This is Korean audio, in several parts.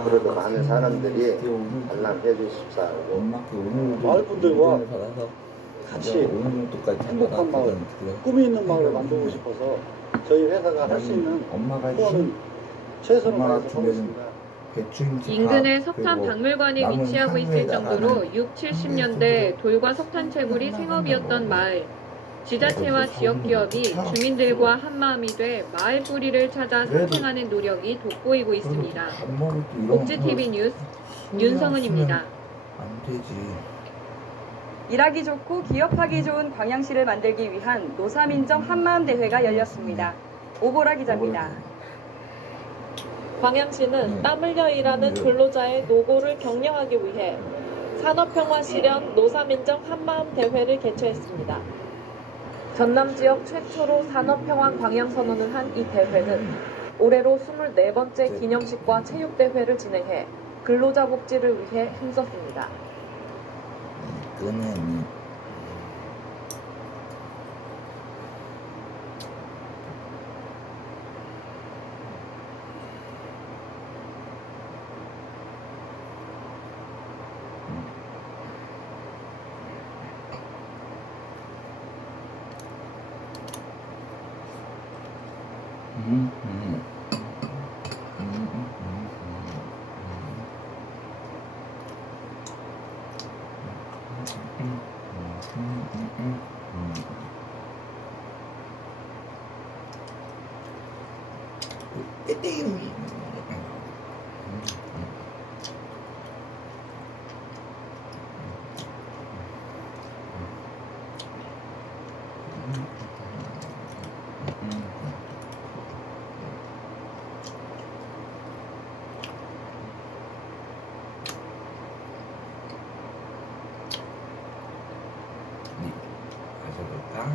앞으로도 많은 사람들이 관람해 주십사하고 마을 분들과 같이 행복한 마을, 꿈이 있는 마을을 만들고 싶어서 저희 회사가 할 수 있는 후원은 최선을 다해서 하겠습니다. 인근에 석탄 박물관이 위치하고 있을 정도로 6, 70년대 돌과 석탄 채굴이 생업이었던 마을. 지자체와 지역기업이 주민들과 한마음이 돼 마을 뿌리를 찾아 상생하는 노력이 돋보이고 있습니다. 옥지TV 뉴스 윤성은입니다. 안 되지. 일하기 좋고 기업하기 좋은 광양시를 만들기 위한 노사민정 한마음대회가 열렸습니다. 오보라 기자입니다. 광양시는 땀 흘려 일하는 근로자의 노고를 격려하기 위해 산업평화 실현 노사민정 한마음대회를 개최했습니다. 전남 지역 최초로 산업평화 광양선언을 한 이 대회는 올해로 24번째 기념식과 체육대회를 진행해 근로자 복지를 위해 힘썼습니다. 끄는 가져볼까?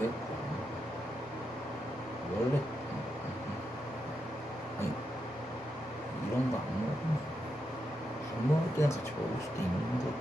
왜? 원래 아니 이런 거 안 먹으면 밥 먹을 때는 같이 먹을 수도 있는 거지.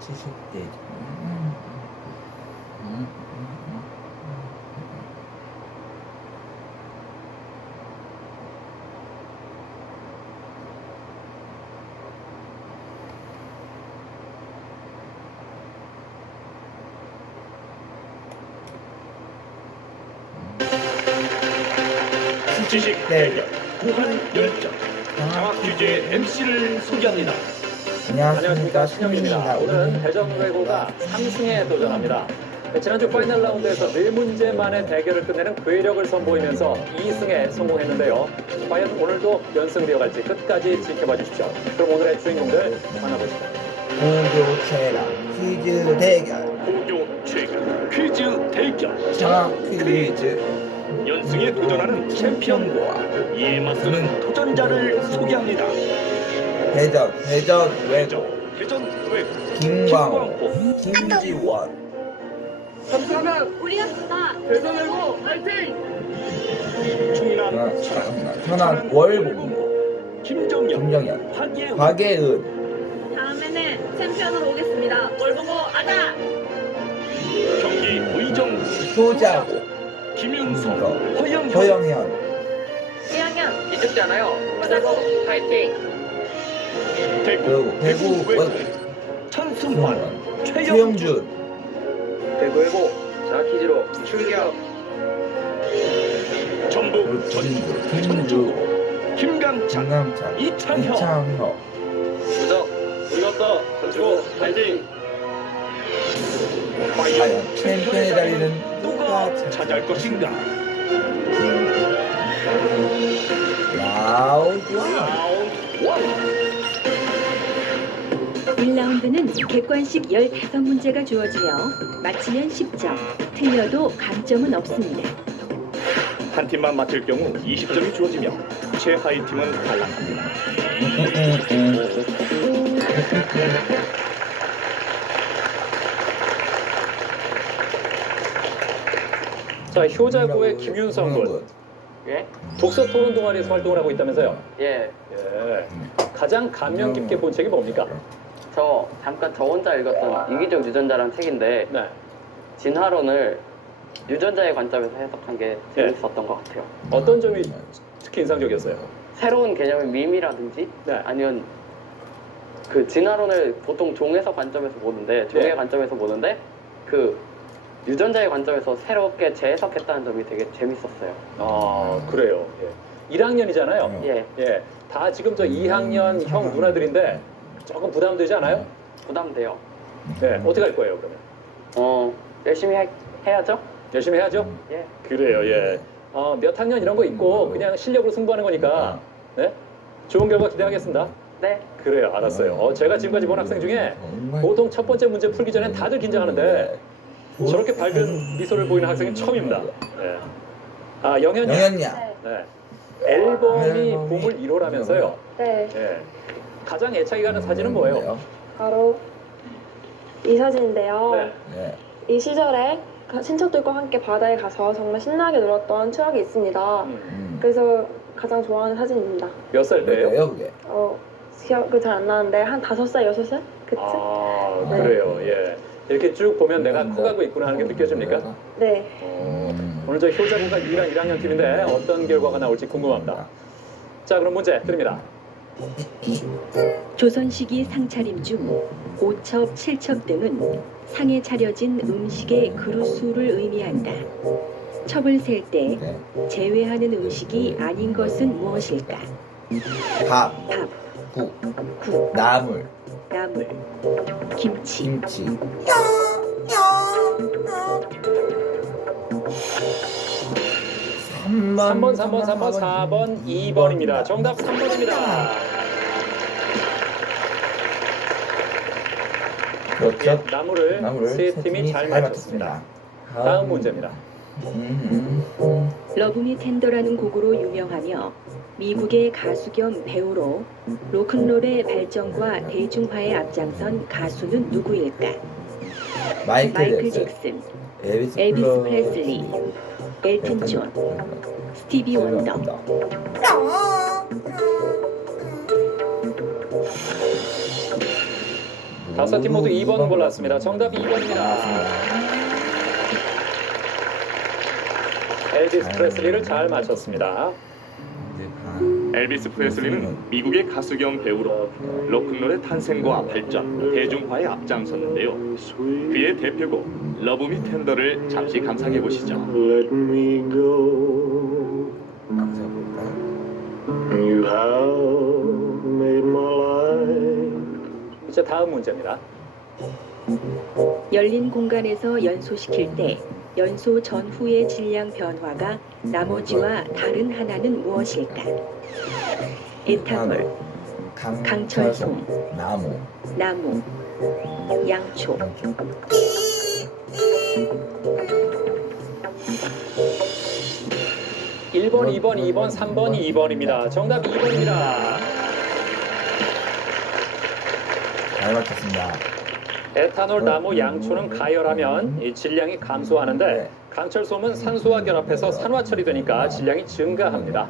치실 때 지식 대결 무한 열정 장학 퀴즈의 MC를 소개합니다. 안녕하십니까 신영입니다. 오늘은 대전외고가 3승에 도전합니다. 지난주 파이널 라운드에서 4문제만의 대결을 끝내는 괴력을 선보이면서 2승에 성공했는데요. 과연 오늘도 연승을 이어갈지 끝까지 지켜봐 주십시오. 그럼 오늘의 주인공들 만나보시죠. 고교 최락 퀴즈 대결. 고교 최강 퀴즈 대결 장학 퀴즈. 연승에 도전하는 챔피언과 이에 맞서는 도전자를 소개합니다. 대전 외고 대전 외고 김광호 김지원. 점수하면 우리였다. 대전외고 화이팅! 충남 천안 월고 김정현 박예은. 다음에는 챔피언으로 오겠습니다. 월보고 아자! 경기 의정 효자고 김윤성 이거 허영현 허영현. 1학년 죽지 않아요. 화자고 파이팅. 대구 대구 천승환 최영준 대구일보 자키지로 출격. 전북 전주 김강찬 장강찬 이창혁 부적 우리 갔다 전주고 파이팅. 과연 챔피언의 자리는 누가 차지할 것인가? 라운드 원. 라운드 1라운드는 객관식 15문제가 주어지며 맞히면 10점, 틀려도 감점은 없습니다. 한 팀만 맞힐 경우 20점이 주어지며 최하위 팀은 탈락합니다. 자, 효자고의 김윤성 군. 예? 독서 토론 동아리에서 활동을 하고 있다면서요? 예. 예. 가장 감명 깊게 본 책이 뭡니까? 저 잠깐 저 혼자 읽었던 이기적 유전자라는 책인데 네. 진화론을 유전자의 관점에서 해석한 게 재밌었던 것 같아요. 어떤 점이 특히 인상적이었어요? 새로운 개념의 밈이라든지 네. 아니면 그 진화론을 보통 종에서 관점에서 보는데 종의 네. 관점에서 보는데 그 유전자의 관점에서 새롭게 재해석했다는 점이 되게 재밌었어요. 아, 그래요. 예. 1학년이잖아요. 예, 예. 다 지금 저 2학년 형 누나들인데 조금 부담되지 않아요? 부담돼요. 네. 어떻게 할 거예요, 그러면? 열심히 해야죠. 열심히 해야죠? 예. 그래요, 예. 몇 학년 이런 거 있고 그냥 실력으로 승부하는 거니까 네? 좋은 결과 기대하겠습니다. 네. 그래요, 알았어요. 제가 지금까지 본 학생 중에 보통 첫 번째 문제 풀기 전에 다들 긴장하는데 저렇게 밝은 미소를 보이는 학생이 처음입니다. 네. 아, 영현이. 네. 앨범이 봄을 1호라면서요. 네, 네. 가장 애착이 가는 사진은 뭐예요? 바로 이 사진인데요. 네. 네. 이 시절에 친척들과 함께 바다에 가서 정말 신나게 놀았던 추억이 있습니다. 그래서 가장 좋아하는 사진입니다. 몇 살 때예요? 왜요 그게? 기억이 잘 안 나는데 한 5살, 6살? 그치? 아, 네. 그래요. 예. 이렇게 쭉 보면 내가 커가고 있구나 하는 게 느껴집니까? 네. 오늘 저 효자고가 1학년 팀인데 어떤 결과가 나올지 궁금합니다. 자, 그럼 문제 드립니다. 조선시기 상차림 중 5첩, 7첩 등은 상에 차려진 음식의 그릇수를 의미한다. 첩을 셀 때 제외하는 음식이 아닌 것은 무엇일까? 밥, 밥, 국, 나물, 나물, 김치. 김치. 3번, 4번, 2번입니다. 정답 3번입니다. 그렇죠. 나무를 세 팀이 잘 맞췄습니다. 다음 문제입니다. 러브 미 텐더라는 곡으로 유명하며 미국의 가수 겸 배우로 로큰롤의 발전과 대중화에 앞장선 가수는 누구일까? 마이클 잭슨, 엘비스 프레슬리, 엘튼 존, 스티비 원더. 다섯 팀 모두 2번 골랐습니다. 정답 2번입니다. 엘비스 프레슬리를 잘 맞췄습니다. 엘비스 프레슬리는 미국의 가수 겸 배우로 로큰롤의 탄생과 발전, 대중화에 앞장섰는데요. 그의 대표곡 러브 미 텐더를 잠시 감상해 보시죠. Let me go. You have made my life. 이제 다음 문제입니다. 열린 공간에서 연소시킬 때 연소 전후의 질량 변화가 나머지와 다른 하나는 무엇일까? 에탄올, 강철솜, 나무, 양초. 일 1번, 2번, 2번, 3번, 2번입니다. 정답 2번입니다. 잘 맞췄습니다. 에탄올, 나무, 양초는 가열하면 이 질량이 감소하는데 강철솜은 산소와 결합해서 산화 처리되니까 질량이 증가합니다.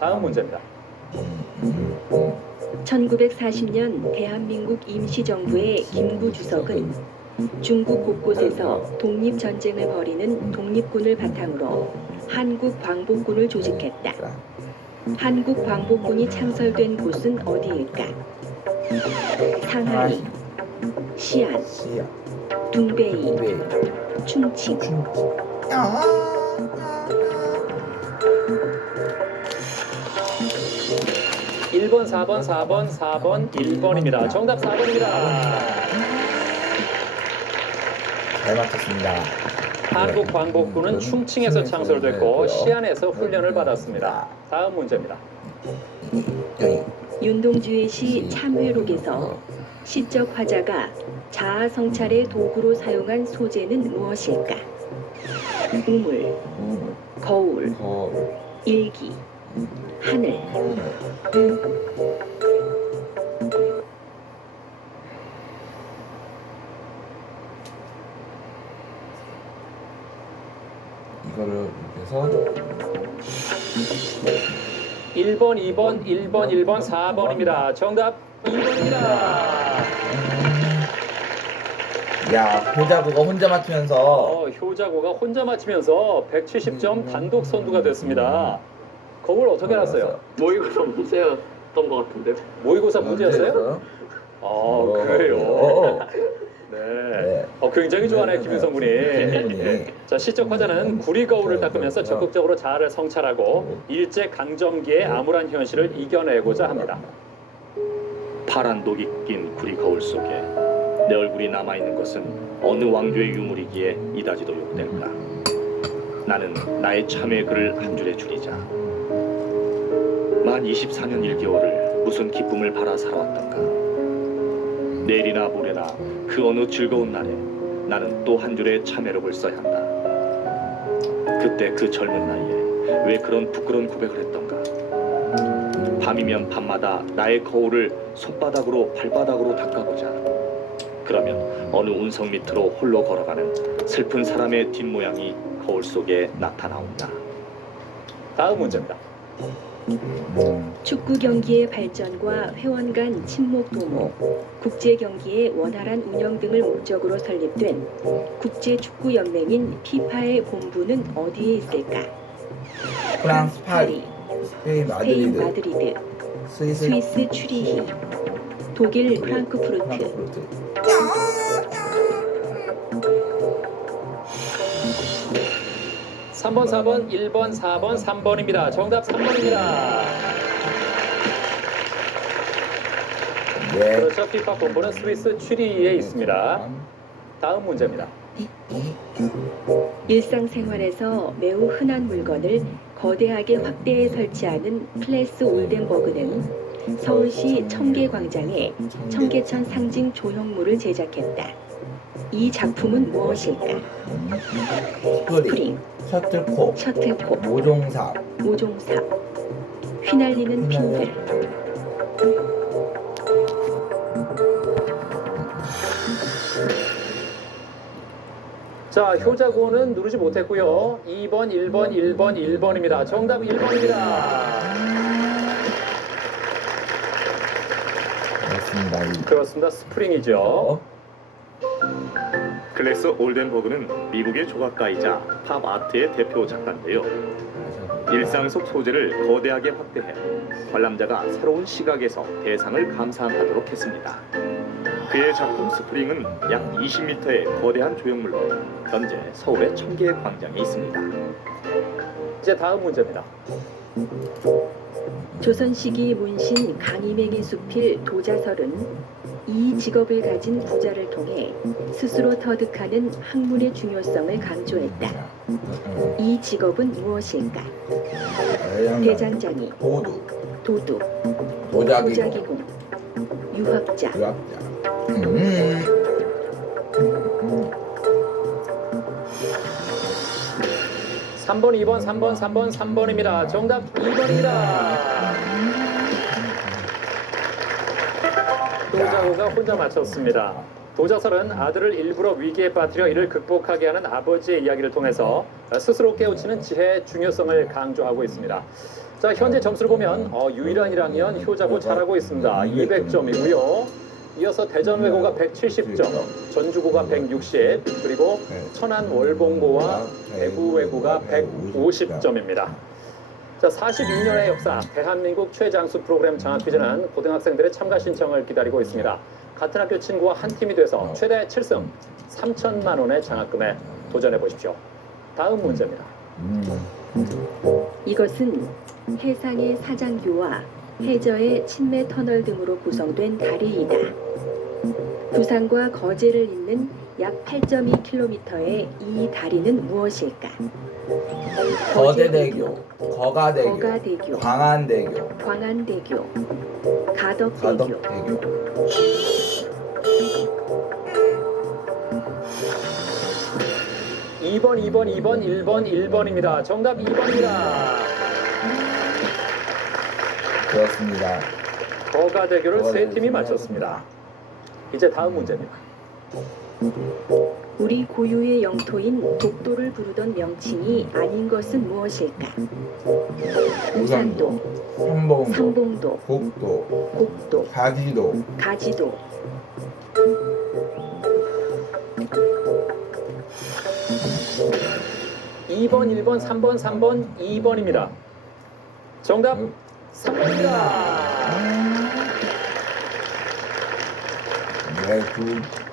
다음 문제입니다. 1940년 대한민국 임시정부의 김구 주석은 중국 곳곳에서 독립전쟁을 벌이는 독립군을 바탕으로 한국 광복군을 조직했다. 한국 광복군이 창설된 곳은 어디일까? 상하이, 시안, 둥베이, 충칭. 1번, 4번, 4번, 4번, 1번입니다. 정답 4번입니다. 잘 맞췄습니다. 한국 광복군은 충칭에서 창설됐고 시안에서 훈련을 받았습니다. 다음 문제입니다. 윤동주의시 참회록에서 시적 화자가 자아 성찰의 도구로 사용한 소재는 무엇일까? 우물, 거울, 일기, 하늘. 이거를 이렇게 해서 1번, 2번, 1번, 1번, 4번입니다. 정답 2번입니다. 야, 효자구가 혼자 맞추면서 효자고가 혼자 맞히면서 170점 단독 선두가 됐습니다. 그걸 어떻게 알았어요? 모의고사 문제였던 것 같은데. 모의고사 문제였어요? 그래요. 네. 굉장히 좋아하네요, 김윤성 군이. 자, 시적 화자는 구리 거울을 닦으면서 적극적으로 자아를 성찰하고 일제 강점기의 암울한 현실을 이겨내고자 합니다. 파란 독이 낀 구리 거울 속에 내 얼굴이 남아있는 것은 어느 왕조의 유물이기에 이다지도 욕될까. 나는 나의 참회의 글을 한 줄에 줄이자. 만 24년 1개월을 무슨 기쁨을 바라 살아왔던가. 내일이나 모레나 그 어느 즐거운 날에 나는 또 한 줄의 참회록을 써야 한다. 그때 그 젊은 나이에 왜 그런 부끄러운 고백을 했던가. 밤이면 밤마다 나의 거울을 손바닥으로 발바닥으로 닦아보자. 그러면 어느 운석 밑으로 홀로 걸어가는 슬픈 사람의 뒷모양이 거울 속에 나타나온다. 다음 문제입니다. 축구 경기의 발전과 회원 간 친목 도모, 국제 경기의 원활한 운영 등을 목적으로 설립된 국제 축구 연맹인 피파의 본부는 어디에 있을까? 프랑스 파리, 스페인 스페인 마드리드, 마드리드, 스위스 추리히, 독일 프랑크푸르트. 삼 3번, 4번, 1번, 4번, 3번입니다. 정답 3번입니다. 그렇죠. 피파 본부는 스위스 추리히에 있습니다. 다음 문제입니다. 일상생활에서 매우 흔한 물건을 거대하게 확대해 설치하는 클래스 올덴버그는 서울시 청계광장에 청계천 상징 조형물을 제작했다. 이 작품은 무엇일까? 스프링, 셔틀콕, 모종삽, 휘날리는 핀들. 자, 효자고는 누르지 못했고요. 2번, 1번, 1번, 1번입니다. 정답 1번입니다. 그렇습니다. 스프링이죠. 클래스 올덴버그는 미국의 조각가이자 팝 아트의 대표 작가인데요. 일상 속 소재를 거대하게 확대해 관람자가 새로운 시각에서 대상을 감상하도록 했습니다. 그의 작품 스프링은 약 20m의 거대한 조형물로 현재 서울의 청계광장에 있습니다. 이제 다음 문제입니다. 조선 시기 문신 강희맹의 수필 도자설은 이 직업을 가진 부자를 통해 스스로 터득하는 학문의 중요성을 강조했다. 이 직업은 무엇일까? 대장장이, 도둑, 도자기공, 유학자. 3번, 2번, 3번, 3번, 3번입니다. 정답 2번입니다. 효자고가 혼자 맞췄습니다. 도자설은 아들을 일부러 위기에 빠뜨려 이를 극복하게 하는 아버지의 이야기를 통해서 스스로 깨우치는 지혜의 중요성을 강조하고 있습니다. 자, 현재 점수를 보면 유일한 1학년 효자고 잘하고 있습니다. 200점이고요. 이어서 대전외고가 170점, 전주고가 160, 그리고 천안월봉고와 대구외고가 150점입니다. 자, 42년의 역사, 대한민국 최장수 프로그램 장학 퀴즈는 고등학생들의 참가 신청을 기다리고 있습니다. 같은 학교 친구와 한 팀이 돼서 최대 7승 3천만 원의 장학금에 도전해 보십시오. 다음 문제입니다. 이것은 해상의 사장교와 해저의 침매 터널 등으로 구성된 다리이다. 부산과 거제를 잇는 약 8.2km의 이 다리는 무엇일까? 거제대교, 거가대교, 거가대교, 광안대교, 광안대교, 가덕대교. 가덕대교. (2번) 1번입니다. 정답 2번입니다. 그렇습니다. 거가대교를 세 팀이 맞췄습니다. 이제 다음 문제입니다. 우리 고유의 영토인 독도를 부르던 명칭이 아닌 것은 무엇일까? 우산도, 삼봉도, 삼봉도, 곡도, 곡도, 가지도. 가지도. (2번) 1번 3번 3번 2번입니다. 정답 3번입니다. 네,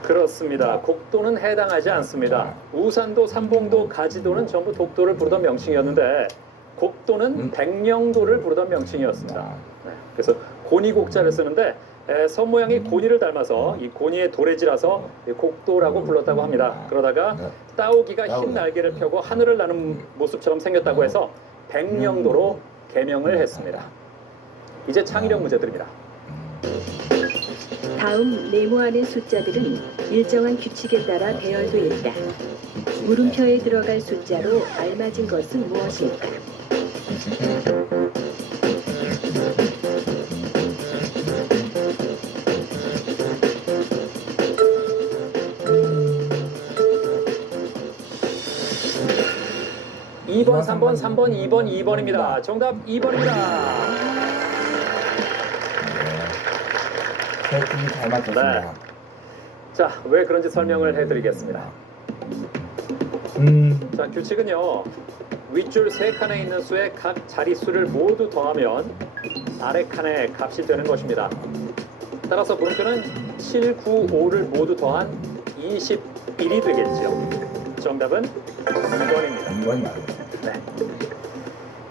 그렇습니다. 곡도는 해당하지 않습니다. 우산도, 삼봉도, 가지도는 전부 독도를 부르던 명칭이었는데 곡도는 백령도를 부르던 명칭이었습니다. 네, 그래서 고니곡자를 쓰는데 선 모양이 고니를 닮아서 이 고니의 도래지라서 곡도라고 불렀다고 합니다. 그러다가 따오기가 흰 날개를 펴고 하늘을 나는 모습처럼 생겼다고 해서 백령도로 개명을 했습니다. 이제 창의력 문제들입니다. 다음 네모안의 숫자들은 일정한 규칙에 따라 배열돼 있다. 물음표에 들어갈 숫자로 알맞은 것은 무엇일까? (2번) 3번 3번 2번 2번입니다. 정답 2번입니다. 세 팀이 잘 맞췄습니다. 네. 자, 왜 그런지 설명을 해드리겠습니다. 자, 규칙은요. 윗줄 세 칸에 있는 수의 각 자릿수를 모두 더하면 아래 칸의 값이 되는 것입니다. 따라서 물음표는 7, 9, 5를 모두 더한 21이 되겠죠. 정답은 2번입니다. 2번이 맞아요. 네.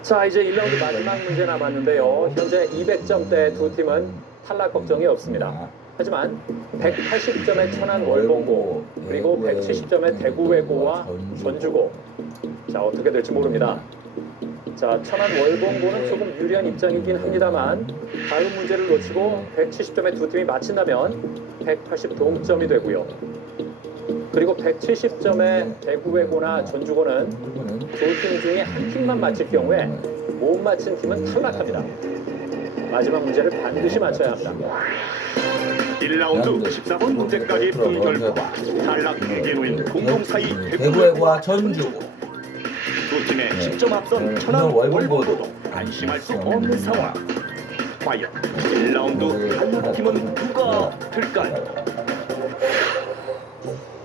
자, 이제 1라운드 마지막 문제 남았는데요. 현재 200점대 두 팀은 탈락 걱정이 없습니다. 하지만 180점의 천안 월봉고 그리고 170점의 대구 외고와 전주고, 자, 어떻게 될지 모릅니다. 자, 천안 월봉고는 조금 유리한 입장이긴 합니다만 다음 문제를 놓치고 170점의 두 팀이 맞힌다면 180 동점이 되고요. 그리고 170점의 대구 외고나 전주고는 두 팀 중에 한 팀만 맞힐 경우에 못 맞힌 팀은 탈락합니다. 마지막 문제를 반드시 맞춰야 합니다. 1라운드 14번 문제까지 본 결과 탈락 4개 놓인 공동사이 대구외고와 전주. 두 팀의 10점 앞선 천안 월봉고도 안심할 수 없는 상황. 과연 1라운드 탈락팀은 누가 될까요?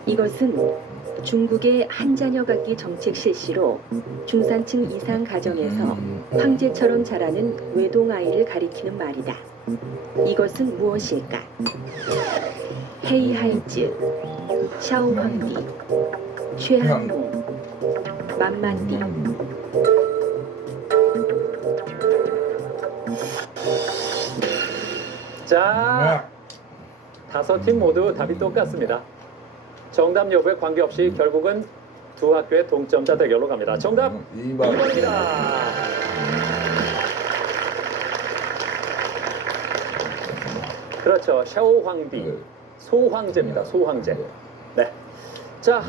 이것은 중국의 한자녀 갖기 정책 실시로 중산층 이상 가정에서 황제처럼 자라는 외동 아이를 가리키는 말이다. 이것은 무엇일까? 헤이하이즈, 샤오황디, 최한봉, 만만디. 자, 5팀 모두 답이 똑같습니다. 정답 여부에 관계없이 결국은 두 학교의 동점자 대결로 갑니다. 정답 2번입니다. 그렇죠. 샤오황디, 소황제입니다. 소황제. 네. 자,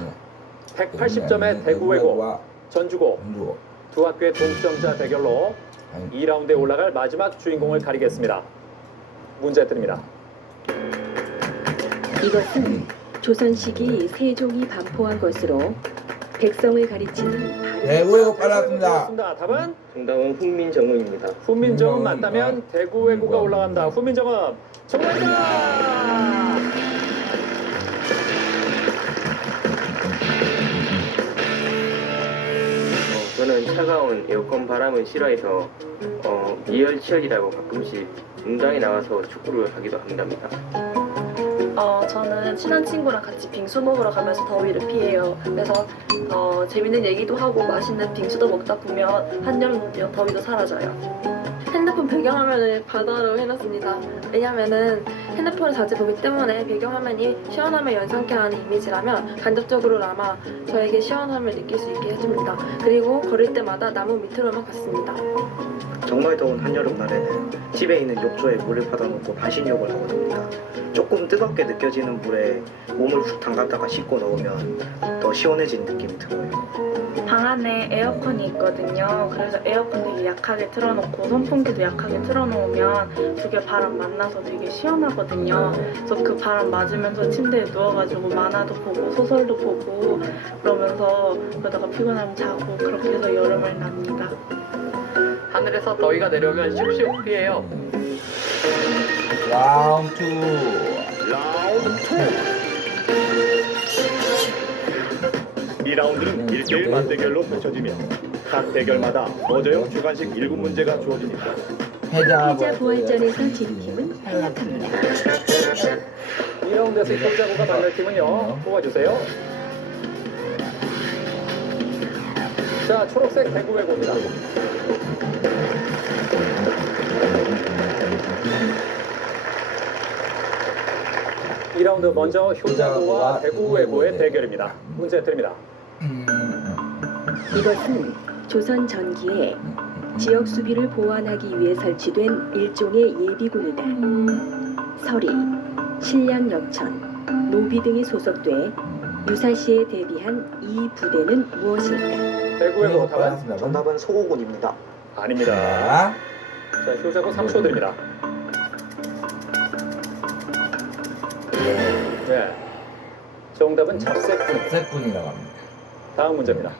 180점의 대구외고, 전주고 두 학교의 동점자 대결로 2라운드에 올라갈 마지막 주인공을 가리겠습니다. 문제 드립니다. 이것은 조선시기 세종이 반포한 것으로 백성을 가리치는 대구외고 빨랐습니다. 답은? 정답은 훈민정음입니다. 훈민정음 맞다면 대구외고가 올라간다. 훈민정음 정답입니다. 저는 저는 차가운 에어컨 바람을 싫어해서 이열치열이라고 가끔씩 운동에 나와서 축구를 하기도 합니다. 저는 친한 친구랑 같이 빙수 먹으러 가면서 더위를 피해요. 그래서 재밌는 얘기도 하고 맛있는 빙수도 먹다 보면 한여름 더위도 사라져요. 핸드폰 배경화면을 바다로 해놨습니다. 왜냐면은 핸드폰을 자주 보기 때문에 배경화면이 시원함을 연상케 하는 이미지라면 간접적으로나마 저에게 시원함을 느낄 수 있게 해줍니다. 그리고 걸을 때마다 나무 밑으로만 갔습니다. 정말 더운 한여름날에는 집에 있는 욕조에 물을 받아놓고 반신욕을 하거든요. 조금 뜨겁게 느껴지는 물에 몸을 훅 담갔다가 씻고 넣으면 더 시원해진 느낌이 들어요. 방 안에 에어컨이 있거든요. 그래서 에어컨 되게 약하게 틀어놓고 선풍기도 약하게 틀어놓으면 두 개 바람 만나서 되게 시원하거든요. 그래서 그 바람 맞으면서 침대에 누워가지고 만화도 보고 소설도 보고 그러면서 그러다가 피곤하면 자고 그렇게 해서 여름을 납니다. 하늘에서 더위가 내려오면 슉슉 피해요. 라운드 2. 이 라운드는 1대1 맞대결로 펼쳐지며 각 대결마다 어제형 주관식 1군 문제가 주어집니다. 패자 부활전에서 진 팀은 탈락합니다. 2라운드에서 효자고가 만날 팀은요. 뽑아주세요. 자, 초록색 대구외고입니다. 이 라운드 먼저 효자고와 대구외고의 대결입니다. 문제 드립니다. 이것은 조선 전기에 지역 수비를 보완하기 위해 설치된 일종의 예비군이다. 서리, 신량역천, 노비 등이 소속돼 유사시에 대비한 이 부대는 무엇일까? 대구외고 답은? 정답은 소고군입니다. 아닙니다. 자, 효자고 3초 드립니다. 네. 정답은 잡색군이라고 합니다. 다음 문제입니다.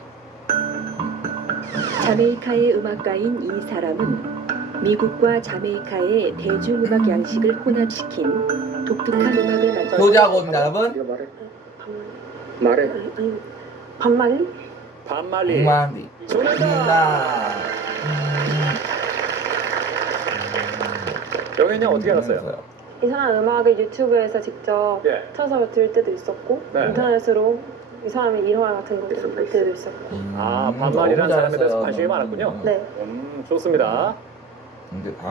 자메이카의 음악가인 이 사람은 미국과 자메이카의 대중음악 양식을 혼합시킨 독특한 음악을 만들었다. 효자고 답은? 말해. 반말리? 반말리. 반말리. 정답. 영현이 어떻게 알았어요? 이 사람 음악을 유튜브에서 직접 틀어서 들을 때도 있었고 인터넷으로 이 사람의 일화 같은 것도 볼 때도 있었고. 반말이라는 사람에 대해서 관심이 많았군요. 네. 좋습니다.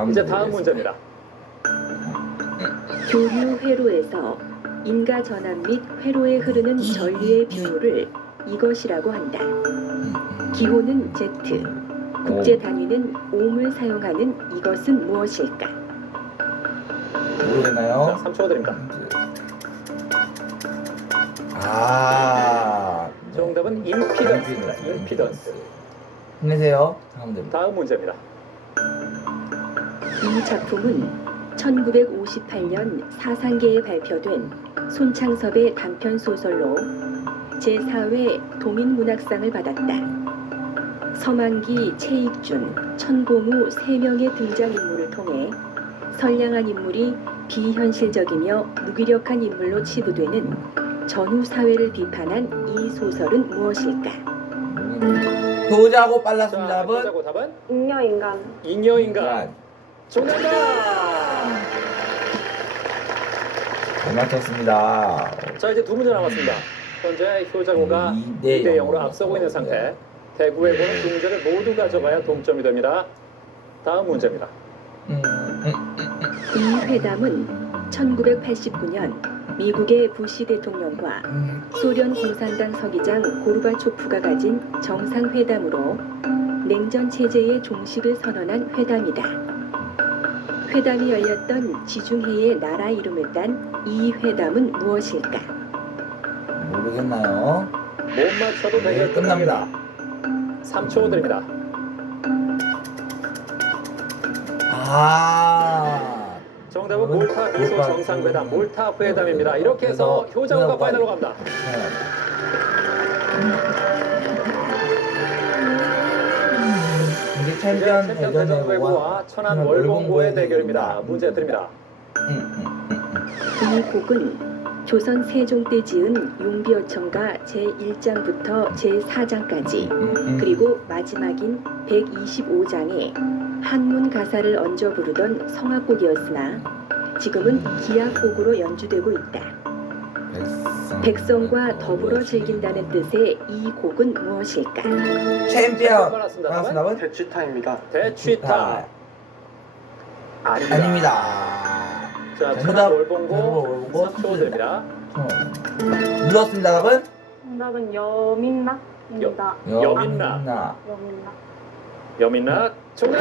이제 다음 문제입니다. 교류 회로에서 인가 전압 및 회로에 흐르는 전류의 비율을 이것이라고 한다. 기호는 Z, 국제 단위는 옴을 사용하는 이것은 무엇일까? 모르겠나요? 자, 3초 드립니다. 정답은 임피던스입니다. 임피던스. 힘내세요. 다음 문제입니다. 이 작품은 1958년 사상계에 발표된 손창섭의 단편 소설로 제4회 동인문학상을 받았다. 서만기, 최익준, 천봉우 3명의 등장인물을 통해 선량한 인물이 비현실적이며 무기력한 인물로 치부되는 전후 사회를 비판한 이 소설은 무엇일까? 효자고 빨랐습니다. 효자고 답은? 잉여인간. 잉여인간. 정답! 잘 맞췄습니다. 자, 이제 두 문제 남았습니다. 현재 효자고가 2대 0으로 앞서고 있는 상태. 대구외고는 두 문제를 모두 가져가야 동점이 됩니다. 다음 문제입니다. 이 회담은 1989년 미국의 부시 대통령과 소련 공산당 서기장 고르바초프가 가진 정상회담으로 냉전 체제의 종식을 선언한 회담이다. 회담이 열렸던 지중해의 나라 이름을 딴 이 회담은 무엇일까? 모르겠나요? 못 맞춰도 대결 끝납니다. 3초 드립니다. 정답은 몰타 미소 정상회담, 몰타 회담입니다. 이렇게 해서 효자고가 파이널로 갑니다. 이제 챔피언 대전외고와 천안 월봉고의 대결입니다. 문제 드립니다. 이 곡은 조선 세종 때 지은 용비어천가 제1장부터 제4장까지 그리고 마지막인 125장에 한문 가사를 얹어 부르던 성악곡이었으나 지금은 기악곡으로 연주되고 있다. 백성과 더불어 즐긴다는 뜻의 이 곡은 무엇일까? 챔피언. 반갑습니다. 대취타입니다. 대취타. 아닙니다. 자, 정답. 천안 월봉고 3초 드립니다. 눌렀습니다. 답은 정답은 여민락입니다. 여민락. 여민락. 여민락. 정답.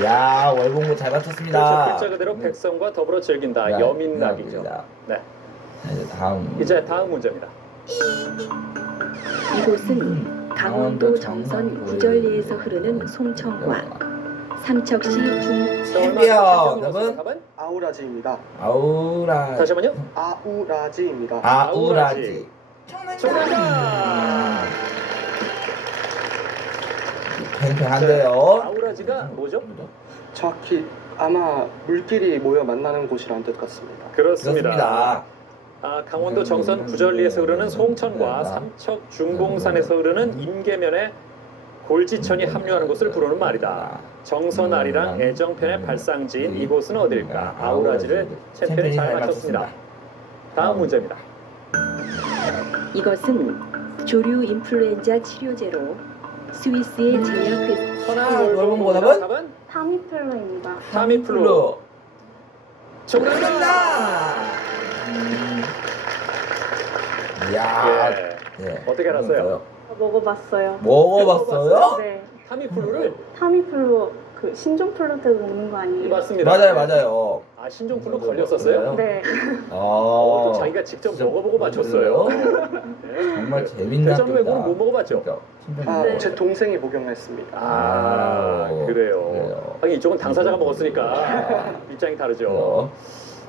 이야, 월봉고 잘 맞췄습니다. 그렇죠. 글자 그대로 백성과 더불어 즐긴다. 여민락이죠. 네. 이제 다음. 이제 다음 문제입니다. 이곳은 강원도 정선 구절리에서 흐르는 송천과 삼척시 중 챔피언. 답은 아우라지입니다. 아우라. 다시 한번요. 아우라지입니다. 아우라지. 정답. 팽팽한데요. 아우라지가 뭐죠? 정확히 아마 물길이 모여 만나는 곳이라는 뜻 같습니다. 그렇습니다. 강원도 정선 구절리에서 흐르는 송천과 삼척 중봉산에서 흐르는 임계면에 골지천이 합류하는 곳을 부르는 말이다. 정선아리랑 애정편의 발상지인 이곳은 어딜까? 아우라지를 챔피언이 잘 맞췄습니다. 다음 문제입니다. 이것은 조류 인플루엔자 치료제로 스위스의 제약회사 천안 월봉고 답은 타미플루입니다. 타미플루. 정답입니다. 이야. 예. 어떻게 알았어요? 먹어봤어요. 먹어봤어요? 네. 타미플루를? 타미플루 그 신종플루 때 먹는 거 아니에요? 맞습니다. 맞아요. 아, 신종플루 걸렸었어요? 네. 또 자기가 직접 먹어보고 맞췄어요. 네. 정말 재밌나 대전 외고는 못 먹어봤죠? 제 동생이 복용했습니다. 그래요. 하긴 이쪽은 당사자가 먹었으니까 입장이 다르죠.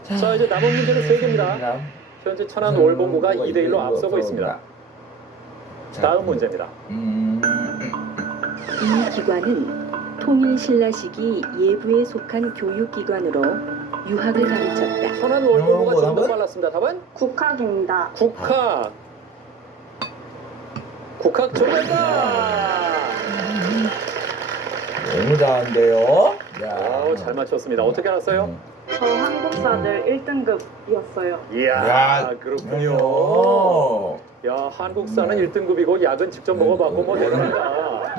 자, 이제 남은 문제는 3개입니다. 현재 천안 월봉고가 2대1로 앞서고 있습니다. 다음 문제입니다. 이 기관은 통일신라 시기 예부에 속한 교육기관으로 유학을 가르쳤다. 천안 월봉고가 좀 더 빨랐습니다. 답은? 국학입니다. 국학. 국학 정답이다. 너무 잘한데요. 잘 맞췄습니다. 어떻게 알았어요? 저 한국사들 1등급이었어요. 이야, 그렇군요. 야, 한국사는 1등급이고 약은 직접 먹어봤고 뭐 대단하다.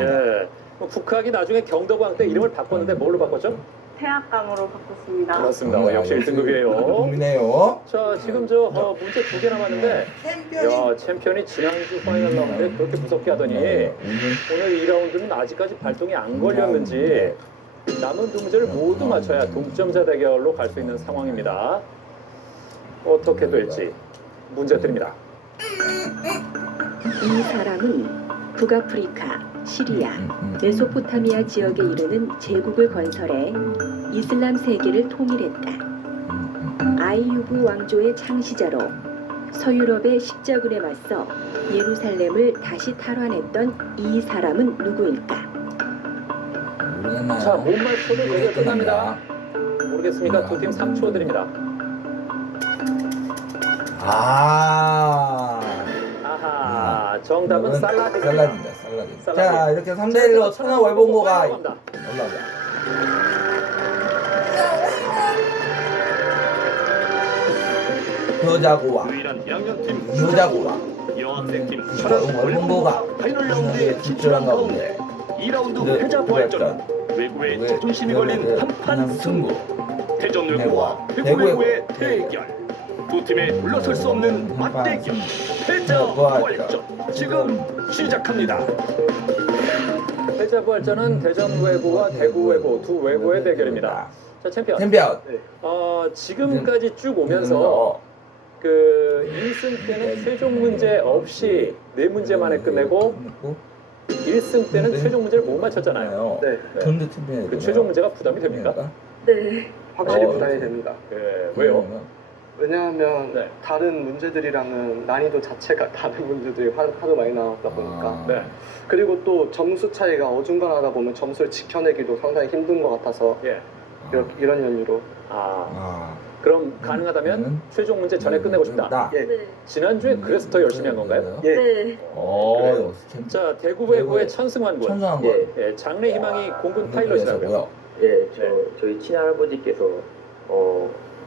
예. 국학이 나중에 경덕왕 때 이름을 바꿨는데 뭘로 바꿨죠? 태학강으로 바꿨습니다. 그렇습니다. 역시 1등급이에요. 네요. 자, 지금 문제 2개 남았는데 야, 챔피언이 지난주 파이널 라운드에 그렇게 무섭게 하더니 오늘 2라운드는 아직까지 발동이 안 걸렸는지 남은 두 문제를 모두 맞춰야 동점자 대결로 갈 수 있는 상황입니다. 어떻게 될지 문제 드립니다. 이 사람은 북아프리카, 시리아, 메소포타미아 지역에 이르는 제국을 건설해 이슬람 세계를 통일했다. 아이유브 왕조의 창시자로 서유럽의 십자군에 맞서 예루살렘을 다시 탈환했던 이 사람은 누구일까? 자, 못 맞춰도 대결 끝납니다. 모르겠습니까? 두 팀 3초 드립니다. 아하, 정답은 살라딘입니다. 살라딘. 자, 이렇게 3대1로 천안 월봉고가 올라옵니다. 여자고와 여학생팀 천안 월봉고가 파이널 라운드에 진출한 가운데 2라운드 패자 부활전 외구의 자존심이 걸린 한판 승부 대전 외구와 대구 외구의 대결 두 팀의 물러설 수 없는 맞대결 패자 부활전 지금 시작합니다. 패자 부활전은 대전 외구와 대구 외구 두 외구의 대결입니다. 자, 챔피언. 지금까지 쭉 오면서 그 1승 때는 최종 문제 없이 4문제만에 끝내고 1승 때는 최종 문제를 못 맞췄잖아요. 네. 그 최종 문제가 부담이 됩니까? 네. 확실히 부담이 됩니다. 왜요? 왜냐하면 다른 문제들이랑은 난이도 자체가 다른 문제들이 하도 많이 나왔다 보니까 그리고 또 점수 차이가 어중간하다 보면 점수를 지켜내기도 상당히 힘든 것 같아서 이런 연유로. 그럼 가능하다면 최종 문제 전에 끝내고 싶다. 예. 지난주에 그래서 더 열심히 한 건가요? 예. 네. 그래요. 자, 대구 배구의 천승환 군. 천승환 예. 예, 장래 희망이 공군 파일럿이라고요. 예, 저희 친할아버지께서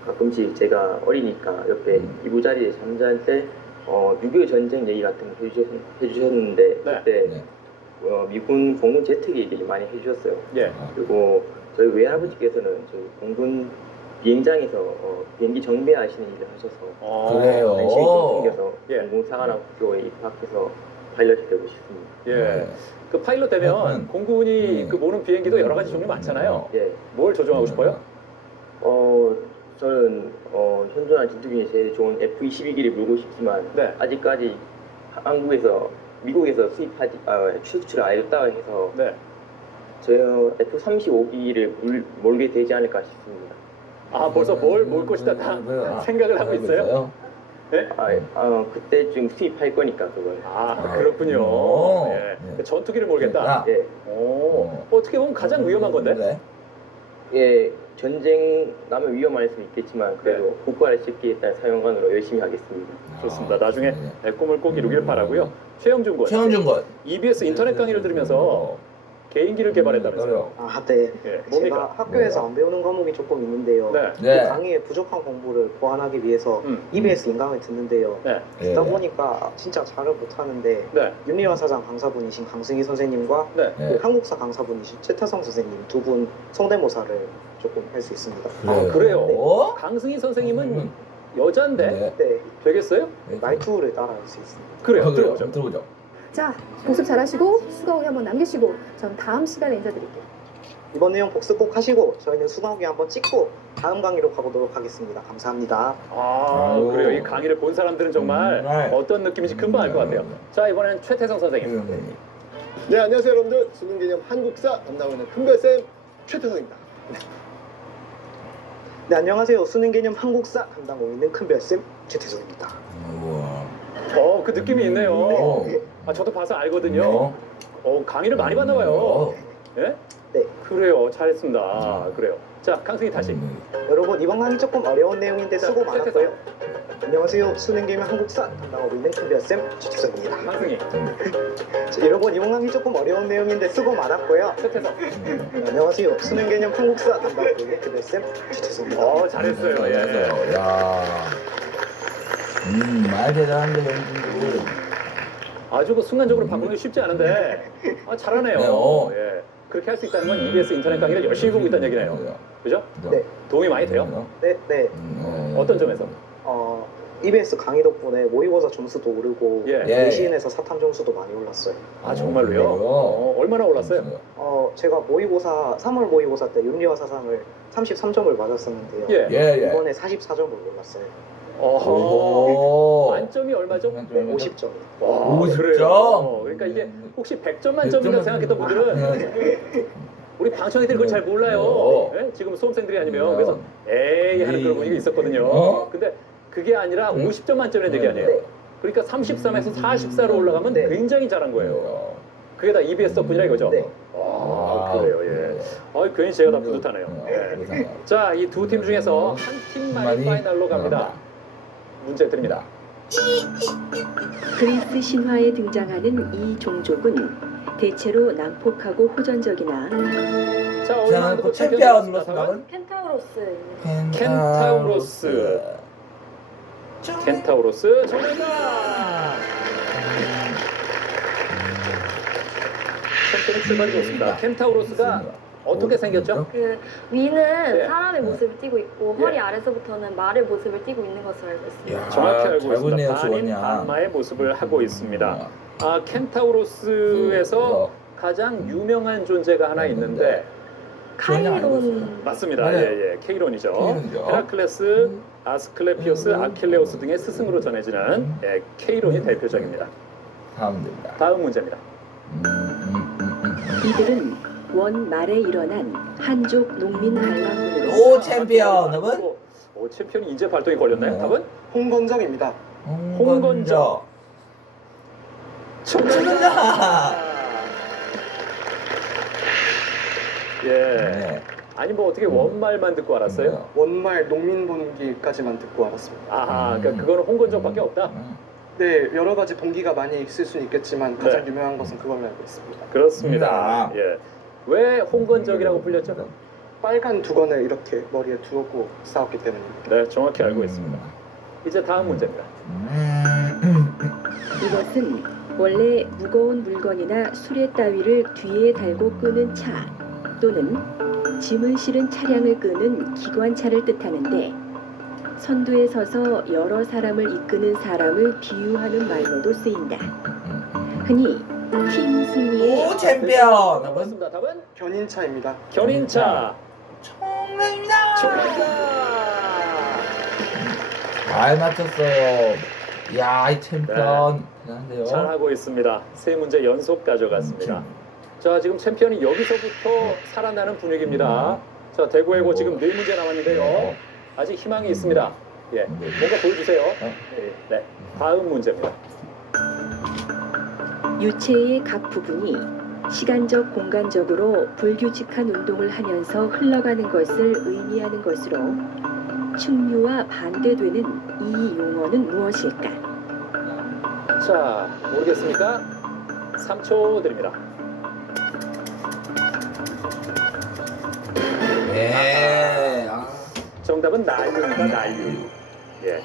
가끔씩 제가 어리니까 옆에 이부 자리에 잠잘 때 6.25 전쟁 얘기 같은 거 해주셨는데 그때 미군 공군 제트기 얘기를 많이 해주셨어요. 예. 그리고 저희 외할아버지께서는 저희 공군 비행장에서 비행기 정비하시는 일을 하셔서 그래요. 관심이 좀 생겨서 예. 공군사관학교에 입학해서 파일럿이 되고 싶습니다. 예. 그 파일럿 되면 공군이 그 모는 비행기도 여러 가지 종류 많잖아요. 예. 뭘 조종하고 싶어요? 저는 현존한 전투 중에 제일 좋은 F-22기를 물고 싶지만 아직까지 미국에서 수출을 안 해줬다고 해서 저 F-35기를 몰게 되지 않을까 싶습니다. 벌써 뭘 몰 것이다 다 생각을 하고 있어요? 네? 그때쯤 수입할 거니까 그걸. 그렇군요. 예. 그 전투기를 몰겠다. 예. 어떻게 보면 가장 위험한 건데. 예, 전쟁 나면 위험할 수 있겠지만 그래도 국가를 지키겠다는 사명감으로 열심히 하겠습니다. 좋습니다. 나중에 꿈을 꼭 이루길 바라고요. 최영준 군. EBS 인터넷 강의를 들으면서 개인기를 개발했다면서요? 네. 뭡니까? 제가 학교에서 안 배우는 과목이 조금 있는데요. 그 강의에 부족한 공부를 보완하기 위해서 EBS 인강을 듣는데요. 듣다 보니까 진짜 잘은 못하는데 윤리화 사장 강사분이신 강승희 선생님과 그 한국사 강사분이신 최태성 선생님 두 분 성대모사를 조금 할 수 있습니다. 그래요? 강승희 선생님은 여잔데 되겠어요? 말투를 따라할 수 있습니다. 그래요. 들어보죠. 자, 복습 잘하시고 수강 후기 한번 남기시고 전 다음 시간에 인사드릴게요. 이번 내용 복습 꼭 하시고 저희는 수강 후기 한번 찍고 다음 강의로 가보도록 하겠습니다. 감사합니다. 그래요. 이 강의를 본 사람들은 정말 어떤 느낌인지 금방 알 것 같아요. 자, 이번엔 최태성 선생님. 네, 안녕하세요 여러분들. 수능 개념 한국사 담당하고 있는 큰별쌤 최태성입니다. 네, 안녕하세요. 수능 개념 한국사 담당하고 있는 큰별쌤 최태성입니다. 그 느낌이 있네요. 저도 봐서 알거든요. 강의를 많이 받나 봐요. 예? 네. 그래요. 잘했습니다. 그래요. 자, 강승희 다시. 여러분, 이번 강의 조금 어려운 내용인데 수고 많았고요. 안녕하세요. 수능 개념 한국사 담당하고 있는 큰별쌤 최태성입니다. 강승희. 여러분, 이번 강의 조금 어려운 내용인데 수고 많았고요. 최태성. 안녕하세요. 수능 개념 한국사 담당하고 있는 큰별쌤 최태성입니다. 잘했어요. 예. 말 대단한데 형님들. 아주 순간적으로 바꾸는 게 쉽지 않은데 잘하네요. 예. 그렇게 할 수 있다는 건 EBS 인터넷 강의를 열심히 보고 있다는 얘기네요. 그죠? 네. 도움이 많이 돼요? 네. 어떤 점에서? EBS 강의 덕분에 모의고사 점수도 오르고 내신에서 사탐 점수도 많이 올랐어요. 정말로요? 얼마나 올랐어요? 제가 3월 모의고사 때 윤리화 사상을 33점을 맞았었는데요. 이번에 44점을 올랐어요. 만점이 얼마죠? 50점. 50점? 그러니까 이게 혹시 100점 만점이라고 생각했던 분들은 우리 방청객들이 그걸 잘 몰라요. 지금 수험생들이 아니면 그래서 에이 하는 그런 분위기가 있었거든요. 근데 그게 아니라 50점 만점이라는 얘기 아니에요. 그러니까 33에서 44로 올라가면 굉장히 잘한 거예요. 그게 다 EBS 덕분이라 이거죠? 그래요. 예. 괜히 제가 다 뿌듯하네요. 자, 이 두 팀 중에서 한 팀만이 파이널로 갑니다. 문제 드립니다. 그리스 신화에 등장하는 이 종족은 대체로 난폭하고 호전적이나 자, 챔피언으로 생각은? 켄타우로스 정답! 챔피언이 출발이 좋습니다. 켄타우로스가 어떻게 생겼죠? 그 위는 사람의 모습을 띠고 있고 허리 아래서부터는 말의 모습을 띠고 있는 것으로 알고 있습니다. 정확히 알고 있습니다. 반인 반마의 모습을 하고 있습니다. 켄타우로스에서 가장 유명한 존재가 하나 있는데 카이론. 맞습니다. 케이론이죠. 헤라클레스, 아스클레피오스, 아킬레오스 등의 스승으로 전해지는 케이론이 대표적입니다. 다음 문제입니다. 이들은 원 말에 일어난 한족 농민 반란군으로 챔피언은? 챔피언이 이제 발동이 걸렸나요? 답은? 홍건정입니다. 홍건정. 정답! 아니 뭐 어떻게 원말만 듣고 알았어요? 원말 농민분기까지만 듣고 알았습니다. 아하, 그러니까 그거는 홍건적밖에 없다. 네, 여러 가지 동기가 많이 있을 수는 있겠지만 가장 유명한 것은 그걸로 알고 있습니다. 그렇습니다. 예. 왜 홍건적이라고 불렸죠? 빨간 두건을 이렇게 머리에 두고 싸웠기 때문입니다. 네, 정확히 알고 있습니다. 이제 다음 문제입니다. 이것은 원래 무거운 물건이나 수레 따위를 뒤에 달고 끄는 차 또는 짐을 실은 차량을 끄는 기관차를 뜻하는데 선두에 서서 여러 사람을 이끄는 사람을 비유하는 말로도 쓰인다. 흔히 팀 승리의 오 챔피언. 맞습니다. 답은 견인차입니다. 견인차. 정답입니다. 정답입니다. 잘 맞췄어요. 야, 이 챔피언 대단한데요. 잘 하고 있습니다. 세 문제 연속 가져갔습니다. 자, 지금 챔피언이 여기서부터 살아나는 분위기입니다. 자, 대구해고 지금 4문제 남았는데요. 아직 희망이 있습니다. 예, 뭔가 보여주세요. 네, 다음 문제입니다. 유체의 각 부분이 시간적 공간적으로 불규칙한 운동을 하면서 흘러가는 것을 의미하는 것으로 충유와 반대되는 이 용어는 무엇일까? 자, 모르겠습니까? 3초 드립니다. 네. 정답은 난류입니다. 난류. 예.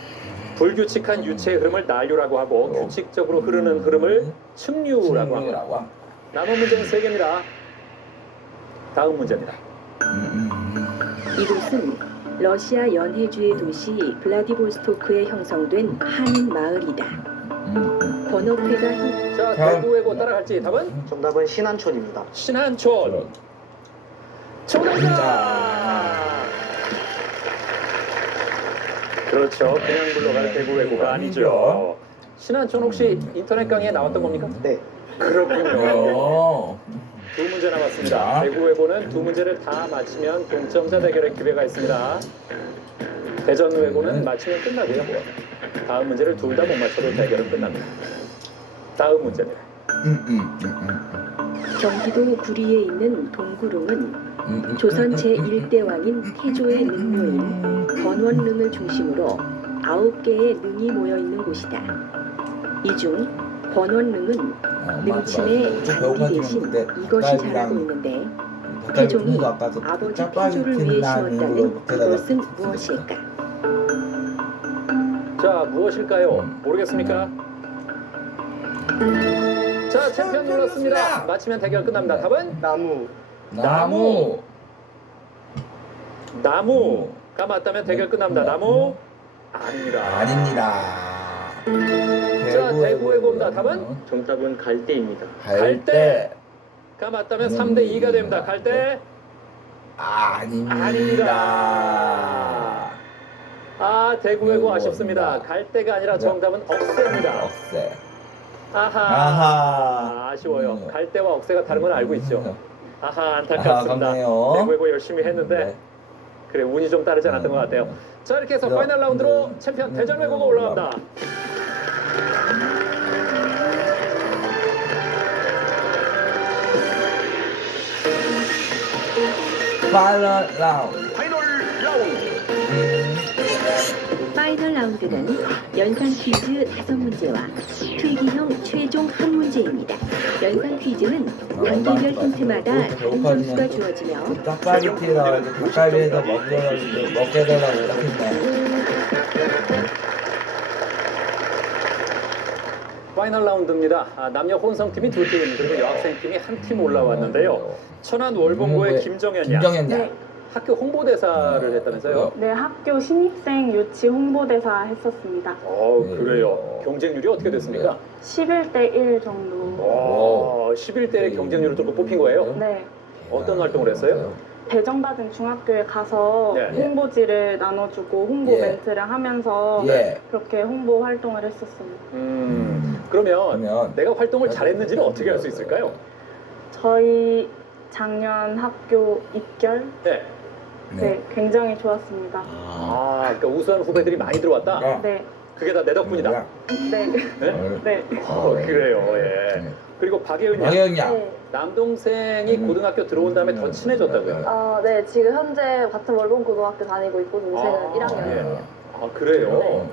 불규칙한 유체의 흐름을 난류라고 하고 규칙적으로 흐르는 흐름을 측류라고 합니다. 남은 문제는 3개입니다. 다음 문제입니다. 이곳은 러시아 연해주의 도시 블라디보스토크에 형성된 한 마을이다. 번호표가 자, 대구해고 따라갈지 답은? 정답은 신안촌입니다. 신안촌. 정답입니다. 그렇죠. 그냥 불러가는 대구해고가 아니죠. 신안촌 혹시 인터넷 강의에 나왔던 겁니까? 네. 그렇군요. 2문제 남았습니다. 대구해고는 2문제를 다 맞히면 동점자 대결의 기회가 있습니다. 대전외고는 맞히면 끝나고요. 다음 문제를 둘 다 못 맞춰도 대결은 끝납니다. 다음 문제입니다. 경기도 구리에 있는 동구릉은 조선 제1대 왕인 태조의 능모인 권원릉을 중심으로 9개의 능이 모여있는 곳이다. 이 중 권원릉은 능침의 잔디 대신 이것이 자라고 있는데 태종이 아버지 태조를 위해 심었다는 그것은 무엇일까? 자, 무엇일까요? 모르겠습니까? 자, 챔피언 눌렀습니다. 맞히면 대결 끝납니다. 답은? 나무. 나무가 맞다면 대결 끝납니다. 나무? 아닙니다. 자, 대구해고입니다. 답은? 정답은 갈대입니다. 갈대가 맞다면 3대2가 됩니다. 갈대? 아닙니다. 아, 대구해고 아쉽습니다. 갈대가 아니라 정답은 억새입니다. 억새. 아하. 아쉬워요. 갈대와 억새가 다른 건 알고 있죠. 아하, 안타깝습니다. 아깝네요. 대구해고 열심히 했는데 그래, 운이 좀 따르지 않았던 것 같아요. 자, 이렇게 해서 파이널 라운드로 챔피언 대전외고가 올라갑니다. 파이널 라운드는 연상 퀴즈 5문제와 필기형 최종 1문제입니다. 연상 퀴즈는 단계별 힌트마다 다른 점수가 주어지며 짜파게티라 닭갈비에서 먹게 되려고 했네. 파이널 라운드입니다. 남녀 혼성팀이 2팀, 그리고 여학생팀이 한 팀 올라왔는데요. 천안 월봉고의 김정현 양. 네. 학교 홍보대사를 했다면서요? 네, 학교 신입생 유치 홍보대사 했었습니다. 그래요. 경쟁률이 어떻게 됐습니까? 11대 1 정도. 11대의 경쟁률을 뚫고 뽑힌 거예요? 네. 어떤 활동을 했어요? 배정받은 중학교에 가서 홍보지를 나눠주고 홍보 멘트를 하면서 그렇게 홍보 활동을 했었습니다. 그러면 내가 활동을 잘했는지는 어떻게 알 수 있을까요? 저희 작년 학교 입결? 네, 굉장히 좋았습니다. 그러니까 우수한 후배들이 많이 들어왔다? 네. 그게 다 내 덕분이다? 네. 네. 그래요. 예. 그리고 박예은 양. 박예은 양. 네. 남동생이 고등학교 들어온 다음에 더 친해졌다고요? 네, 지금 현재 같은 월봉 고등학교 다니고 있고 동생은 1학년이에요. 아, 그래요?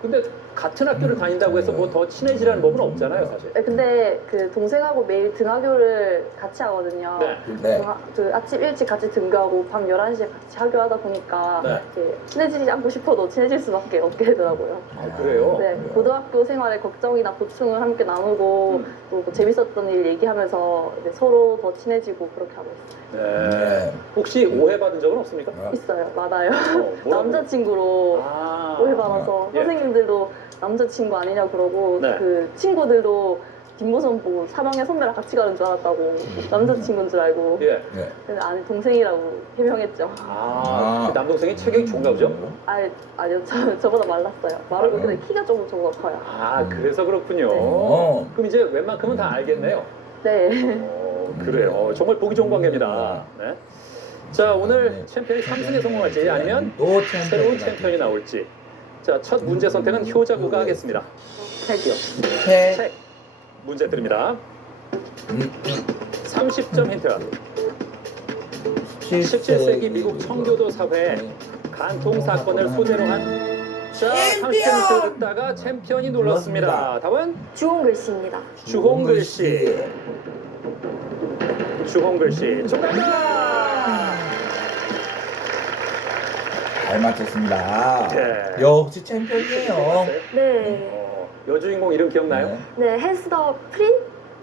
근데 같은 학교를 다닌다고 해서 뭐 더 친해지라는 법은 없잖아요, 사실. 네, 근데 그 동생하고 매일 등하교를 같이 하거든요. 네. 그 아침 일찍 같이 등교하고 밤 11시에 같이 하교하다 보니까 네. 이렇게 친해지지 않고 싶어도 친해질 수밖에 없게 되더라고요. 아, 그래요? 네, 고등학교 생활의 걱정이나 고충을 함께 나누고 또뭐 재밌었던 일 얘기하면서 이제 서로 더 친해지고 그렇게 하고 있어요. 네. 혹시 오해받은 적은 없습니까? 있어요, 많아요. 뭐라고? 남자친구로 오해받아서 예. 선생님들도 남자친구 아니냐 그러고 네. 그 친구들도 뒷모습 보고 3학년 선배랑 같이 가는 줄 알았다고 남자친구인 줄 알고 예. 근데 아니 동생이라고 해명했죠. 그 남동생이 체격이 좋은가 보죠? 아니요 저보다 말랐어요. 마르고 근데 키가 조금 저보다 커요. 아, 그래서 그렇군요. 그럼 이제 웬만큼은 다 알겠네요. 네. 그래요. 정말 보기 좋은 관계입니다. 네. 자, 오늘 챔피언이 3승에 성공할지 아니면 새로운 챔피언이 나올지. 자, 첫 문제 선택은 효자구가 하겠습니다. 책이요. 책. 문제 드립니다. 30점 힌트. 17세기 미국 청교도 사회에 간통 사건을 소재로 한 자, 30점 듣다가 챔피언이 눌렀습니다. 답은? 주홍글씨입니다. 주홍글씨. 주홍글씨. 정답입니다. 잘 맞췄습니다. 네. 역시 챔피언이에요. 네. 여주인공 이름 기억나요? 네, 헤스더 프린?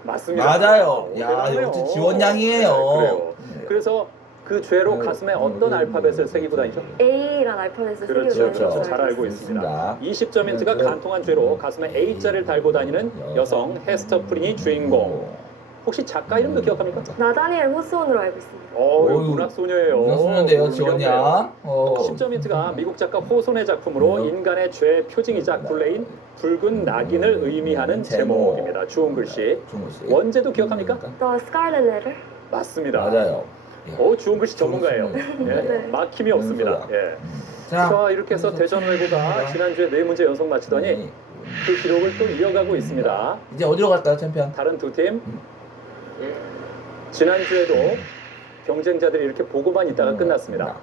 맞습니다. 맞아요. 야, 역시 지원양이에요. 그래요. 그래서 그 죄로 가슴에 어떤 알파벳을 새기고 다니죠? A란 알파벳을 그렇죠. 새기고 그렇죠. 잘 알고 있습니다. 20점 힌트가 간통한 죄로 가슴에 A자를 달고 다니는 여성 헤스터 프린이 주인공. 혹시 작가 이름도 기억합니까? 나다니엘 호스온으로 알고 있습니다. 문학 소녀예요. 문학 소녀인데요, 지원양. 10점 힌트가 미국 작가 호손의 작품으로 인간의 죄 표징이자 굴레인 붉은 낙인을 의미하는 제목입니다. 주홍 글씨. 원제도 기억합니까? The Scarlet Letter? 맞습니다. 맞아요. 주홍 글씨 전문가예요. 예, 막힘이 없습니다. 예. 자, 이렇게 해서 대전 외고가 지난주에 4문제 연속 마치더니 그 기록을 또 이어가고 있습니다. 이제 어디로 갈까요, 챔피언? 다른 두 팀. 지난주에도 경쟁자들이 이렇게 보고만 있다가 끝났습니다.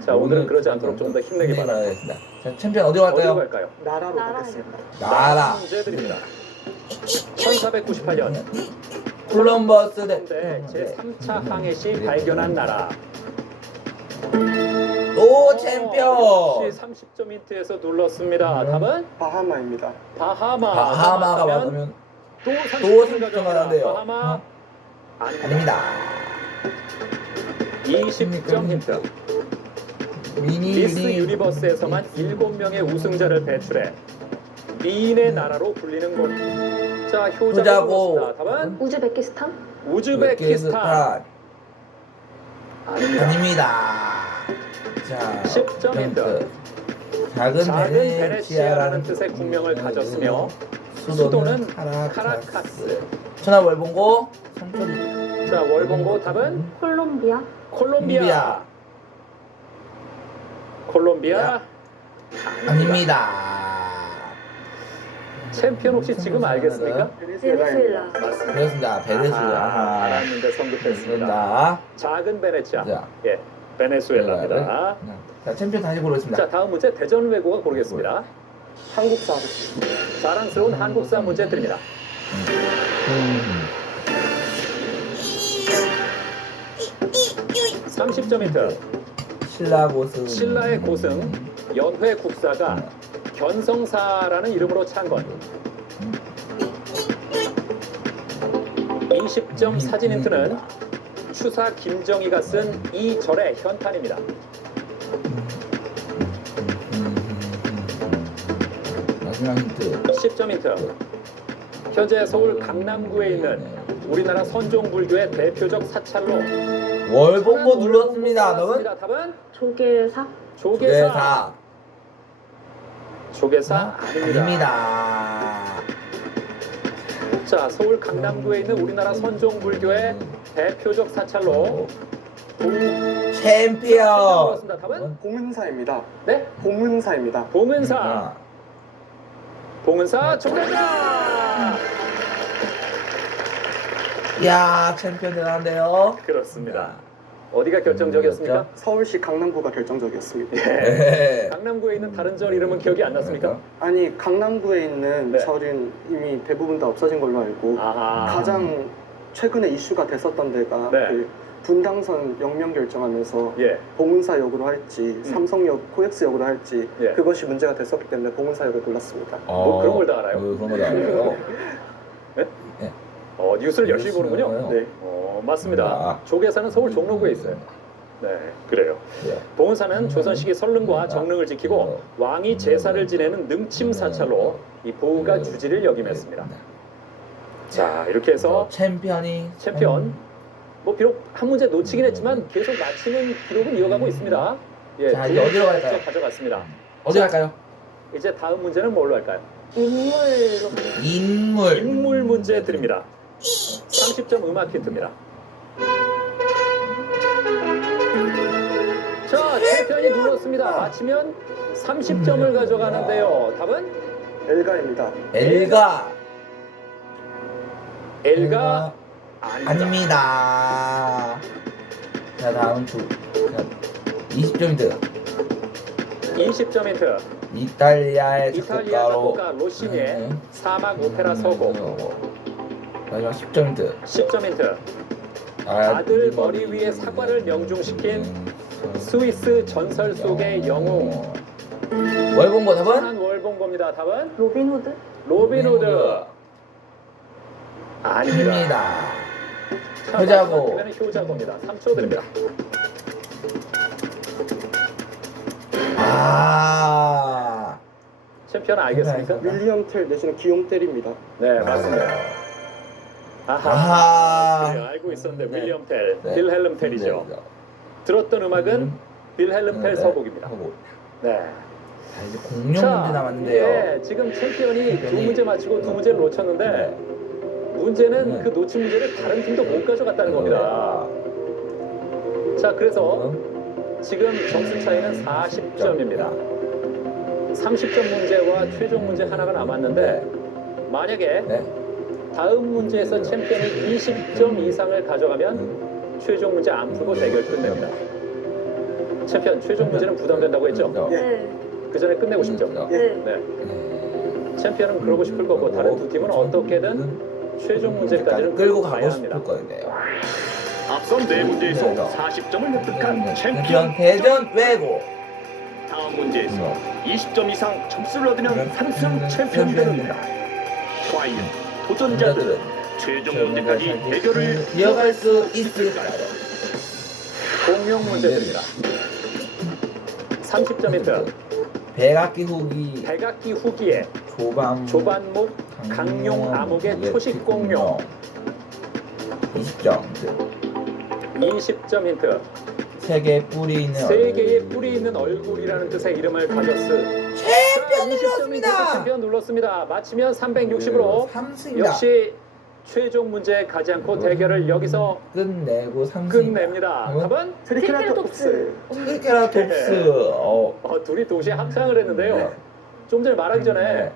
자, 오늘은 그러지 않도록 좀 더 힘내기 바랍니다. 자, 챔피언 어디로 갈까요? 어디로 갈까요? 나라로 가겠습니다. 나라. 문제 드립니다. 1498년 콜럼버스 제 3차 항해 시 발견한 나라. 오, 챔피언. 역시 30점 힌트에서 눌렀습니다. 답은? 바하마입니다. 바하마가 맞으면 또 30점 가는데요. 바하마 아닙니다. 20점 힌트. 미스 유니버스에서만 7명의 우승자를 배출해 미인의 나라로 불리는 곳. 자, 효자고. 답은? 우즈베키스탄? 우즈베키스탄. 아닙니다. 자, 10점 힌트. 작은 베네치아라는 뜻의 국명을 가졌으며 수도는 카라카스. 천하 월봉고 3초. 자, 월봉고 답은? 콜롬비아? 콜롬비아. 아닙니다. 챔피언 혹시 지금 알겠습니까? 베네수엘라. 맞습니다. 그렇습니다. 베네수엘라. 알았는데 성급했습니다. 작은 베네치아. 예, 베네수엘라입니다. 자, 챔피언 다시 고르겠습니다. 자, 다음 문제 대전 외고가 고르겠습니다. 한국사. 자랑스러운 한국사 문제 드립니다. 30점 힌트. 신라의 고승 연회 국사가 견성사라는 이름으로 찬건. 20점 사진 힌트는 추사 김정희가 쓴 이 절의 현판입니다. 마지막 힌트. 10점 힌트. 현재 서울 강남구에 있는 우리나라 선종불교의 대표적 사찰로 월봉고 눌렀습니다. 답은? 조계사? 조계사 아닙니다. 아닙니다. 자, 서울 강남구에 있는 우리나라 선종불교의 대표적 사찰로 챔피언. 답은? 봉은사입니다. 네? 봉은사입니다. 봉은사 정답입니다. 야, 챔피언 대단한데요. 그렇습니다. 어디가 결정적이었습니까? 서울시 강남구가 결정적이었습니다. 예. 강남구에 있는 다른 절 이름은 기억이 안 났습니까? 아니 강남구에 있는 절은 이미 대부분 다 없어진 걸로 알고 가장 최근에 이슈가 됐었던 데가 그 분당선 역명 결정하면서 봉은사역으로 할지 삼성역 코엑스역으로 할지 그것이 문제가 됐었기 때문에 봉은사역을 골랐습니다. 뭐 그런 걸 다 알아요? 그런 걸 다 알아요. 네? 뉴스를 열심히 보는군요. 네. 맞습니다. 조계사는 서울 종로구에 있어요. 네, 그래요. 봉은사는 조선시기 설릉과 정릉을 지키고 왕이 제사를 지내는 능침사찰로 이 보우가 주지를 역임했습니다. 자, 이렇게 해서 챔피언 뭐 비록 한 문제 놓치긴 했지만 계속 맞히는 기록은 이어가고 있습니다. 예, 자, 이제 어디로 갈까요? 가져갔습니다. 어디 갈까요? 이제 다음 문제는 뭘로 할까요? 인물. 인물 문제 드립니다. 30점 음악 힌트입니다. 자, 챔피언이 눌렀습니다. 맞히면 30점을 가져가는데요. 답은? 엘가입니다. 엘가 아닙니다. 자, 다음 20점 힌트. 20점 힌트. 이탈리아의 이탈리아 작곡가 로시니의 사막 오페라 서곡. 마지막 10점 힌트. 10점 힌트. 아들 머리 위에 사과를 명중시킨 스위스 전설 속의 영웅. 월봉고 답은? 천한 월봉고입니다. 답은? 로빈후드? 로빈후드. 아닙니다. 효자고. 효자고입니다. 3초 드립니다. 챔피언 알겠습니까? 윌리엄 텔 내지는 기욤 텔입니다. 네, 맞습니다. 아하. 그래요, 알고 있었는데 윌리엄 텔, 빌헬름 텔이죠. 들었던 음악은 빌헬름 텔 서곡입니다. 네. 자, 이제 공룡 문제 남았는데요. 네, 지금 챔피언이 두 문제 맞히고 두 문제를 놓쳤는데 문제는 그 놓친 문제를 다른 팀도 못 가져갔다는 겁니다. 자, 그래서 지금 점수 차이는 40점입니다. 30점 문제와 최종 문제 하나가 남았는데 만약에 다음 문제에서 챔피언이 20점 이상을 가져가면 최종 문제 안 풀고 대결 끝냅니다. 챔피언 최종 문제는 부담된다고 했죠? 네. 그 전에 끝내고 싶죠? 네. 챔피언은 그러고 싶을 거고 다른 두 팀은 어떻게든 최종 문제까지는 끌고 가고 가야 싶을 합니다. 거예요. 앞선 네 문제에서 40점을 획득한 챔피언 대전 외고. 다음 문제에서 20점 이상 점수를 얻으면 3승 챔피언이 됩니다. 과연 도전자들은 최종 문제까지 대결을 이어갈 수 있을까요? 공룡 문제입니다. 30점 힌트. 백악기 후기. 백악기 후기에 조반목 강용 암흑의 초식 공룡. 20점. 20점 힌트. 세 개의 뿌리 있는 세 개의 뿌리 있는 얼굴이라는 뜻의 이름을 가졌을 챔피언 눌렀습니다. 챔피언 눌렀습니다. 맞히면 360으로 역시 최종 문제에 가지 않고 대결을 여기서 끝내고 끝냅니다. 답은? 트리케라톱스. 트리케라톱스. 둘이 동시에 합창을 했는데요. 좀 전에 말하기 전에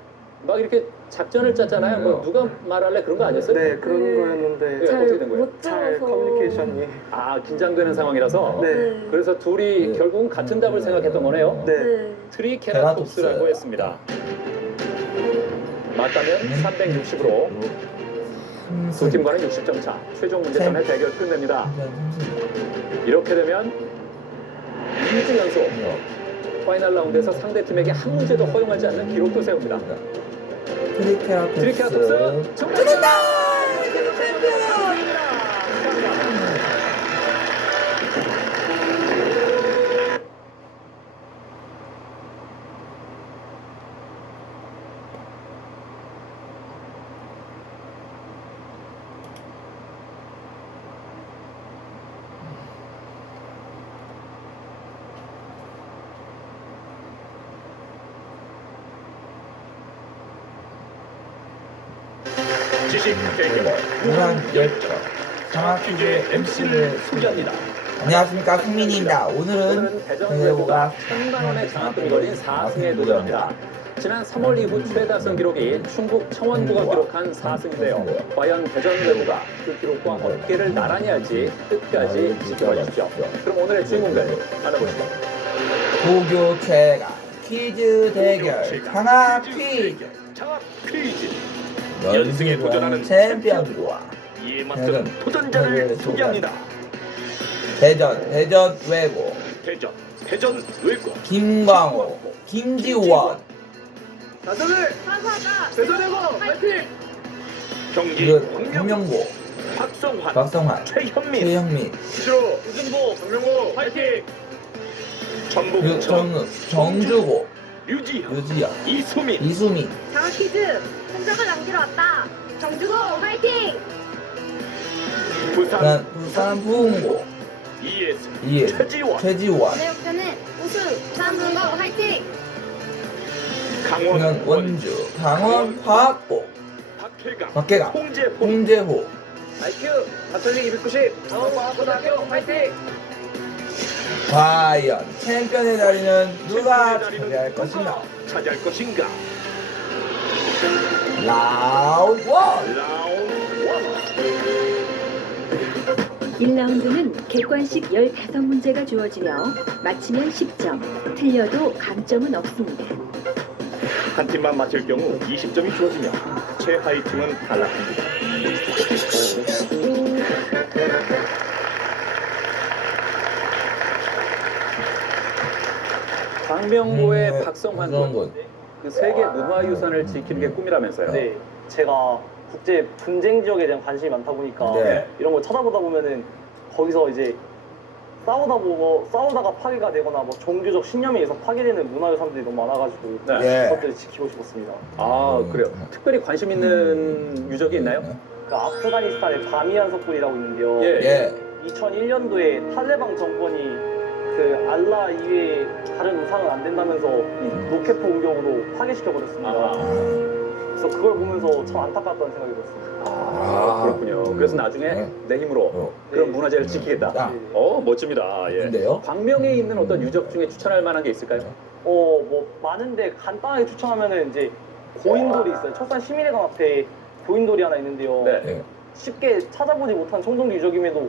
막 이렇게 작전을 짰잖아요. 뭐 누가 말할래 그런 거 아니었어요? 네, 그런 거였는데 어떻게 된 거예요? 잘 커뮤니케이션이 긴장되는 상황이라서 네. 그래서 둘이 결국은 같은 답을 생각했던 거네요. 네. 트리케라톱스라고 했습니다. 맞다면 360으로 두 팀과는 60점 차. 최종 문제점의 대결 끝냅니다. 이렇게 되면 2주 연속 파이널 라운드에서 상대 팀에게 한 문제도 허용하지 않는 기록도 세웁니다. 트리케라톱스 정답입니다. 지식 대결 무한 열정. 퀴즈의 MC를 소개합니다. 안녕하십니까, 승민입니다. 오늘은 대전외고가 1,000만 원의 장학금이 걸린 4승에 도전합니다. 지난 3월 이후 최다승 기록이 충북 청원구가 기록한 4승인데요. 과연 대전외고가 그 기록과 어깨를 나란히 할지 끝까지 지켜봐 주십시오. 그럼 오늘의 주인공들 만나보시죠. 고교 체가 퀴즈 대결 장학 퀴즈. 장학 퀴즈. 연승에 도전하는 챔피언과 이에 맞서는 도전자를 소개합니다. 대전외고 대전외고 김광호, 김지원. 다들 대전외고 파이팅! 경기 홍명보, 박성환, 최현민 시로 유승보 정명호 파이팅! 전북 정주고, 류지현 이수민 장학 퀴즈 흔적을 남기러 왔다. 정주고 화이팅! 부산 부흥고 이예수 최지원 내 목표는 우승 부산부흥고 화이팅! 강원 원주 강원 화학고 박계강 홍재호 IQ 가톨릭 290 강원과학고등학교 파이팅! 과연 챔피언의 자리는 누가 차지할 것인가? 라운드 1. 1라운드는 객관식 15문제가 주어지며 맞히면 10점, 틀려도 감점은 없습니다. 한 팀만 맞힐 경우 20점이 주어지며 최하위 팀은 탈락합니다. 광명고의 박성환 군. 그 세계 문화유산을 지키는 게 꿈이라면서요. 네, 제가 국제 분쟁 지역에 대한 관심이 많다 보니까 이런 걸 찾아보다 보면은 거기서 이제 싸우다가 파괴가 되거나 뭐 종교적 신념에 의해서 파괴되는 문화유산들이 너무 많아가지고 그것들을 지키고 싶었습니다. 아 그래요. 특별히 관심 있는 유적이 있나요? 그 아프가니스탄의 바미안 석굴이라고 있는데요. 2001년도에 탈레방 정권이 그 알라 이외에 다른 우상은 안 된다면서 로켓포 공격으로 파괴시켜버렸습니다. 그래서 그걸 보면서 참 안타깝다는 생각이 들었습니다. 그렇군요. 그래서 나중에 내 힘으로 그런 문화재를 지키겠다. 멋집니다. 예. 근데요? 광명에 있는 어떤 유적 중에 추천할 만한 게 있을까요? 뭐 많은데 간단하게 추천하면은 이제 고인돌이 있어요. 철산 시민회관 앞에 고인돌이 하나 있는데요. 쉽게 찾아보지 못한 청동기 유적임에도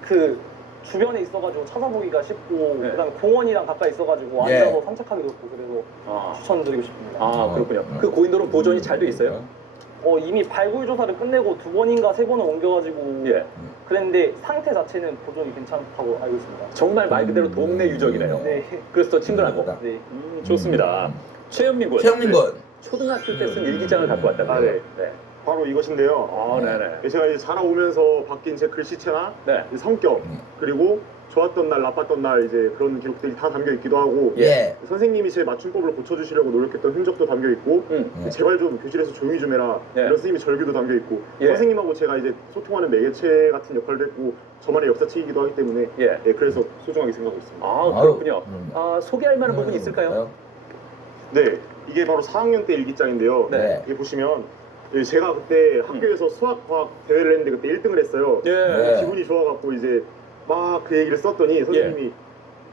그 주변에 있어가지고 찾아보기가 쉽고 그다음에 공원이랑 가까이 있어가지고 앉아서 산책하기도 좋고 그래서 추천드리고 싶습니다. 아 그렇군요. 그 고인돌은 보존이 잘 돼 있어요? 이미 발굴 조사를 끝내고 2번인가 3번을 옮겨가지고 그랬는데 상태 자체는 보존이 괜찮다고 알고 있습니다. 정말 말 그대로 동네 유적이네요. 그래서 더 친근하고. 좋습니다. 최현민 군. 초등학교 때 쓴 일기장을 갖고 왔다고요? 바로 이것인데요. 제가 이제 자라오면서 바뀐 제 글씨체나 성격 그리고 좋았던 날, 나빴던 날 이제 그런 기록들이 다 담겨 있기도 하고 선생님이 제 맞춤법을 고쳐주시려고 노력했던 흔적도 담겨 있고 제발 좀 교실에서 조용히 좀 해라 이런 선생님의 절규도 담겨 있고 선생님하고 제가 이제 소통하는 매개체 같은 역할도 했고 저만의 역사책이기도 하기 때문에 그래서 소중하게 생각하고 있습니다. 아 그렇군요. 소개할 만한 부분이 있을까요? 네, 이게 바로 4학년 때 일기장인데요. 이게 보시면 제가 그때 학교에서 수학, 과학 대회를 했는데 그때 1등을 했어요. 기분이 좋아갖고 이제 막 그 얘기를 썼더니 선생님이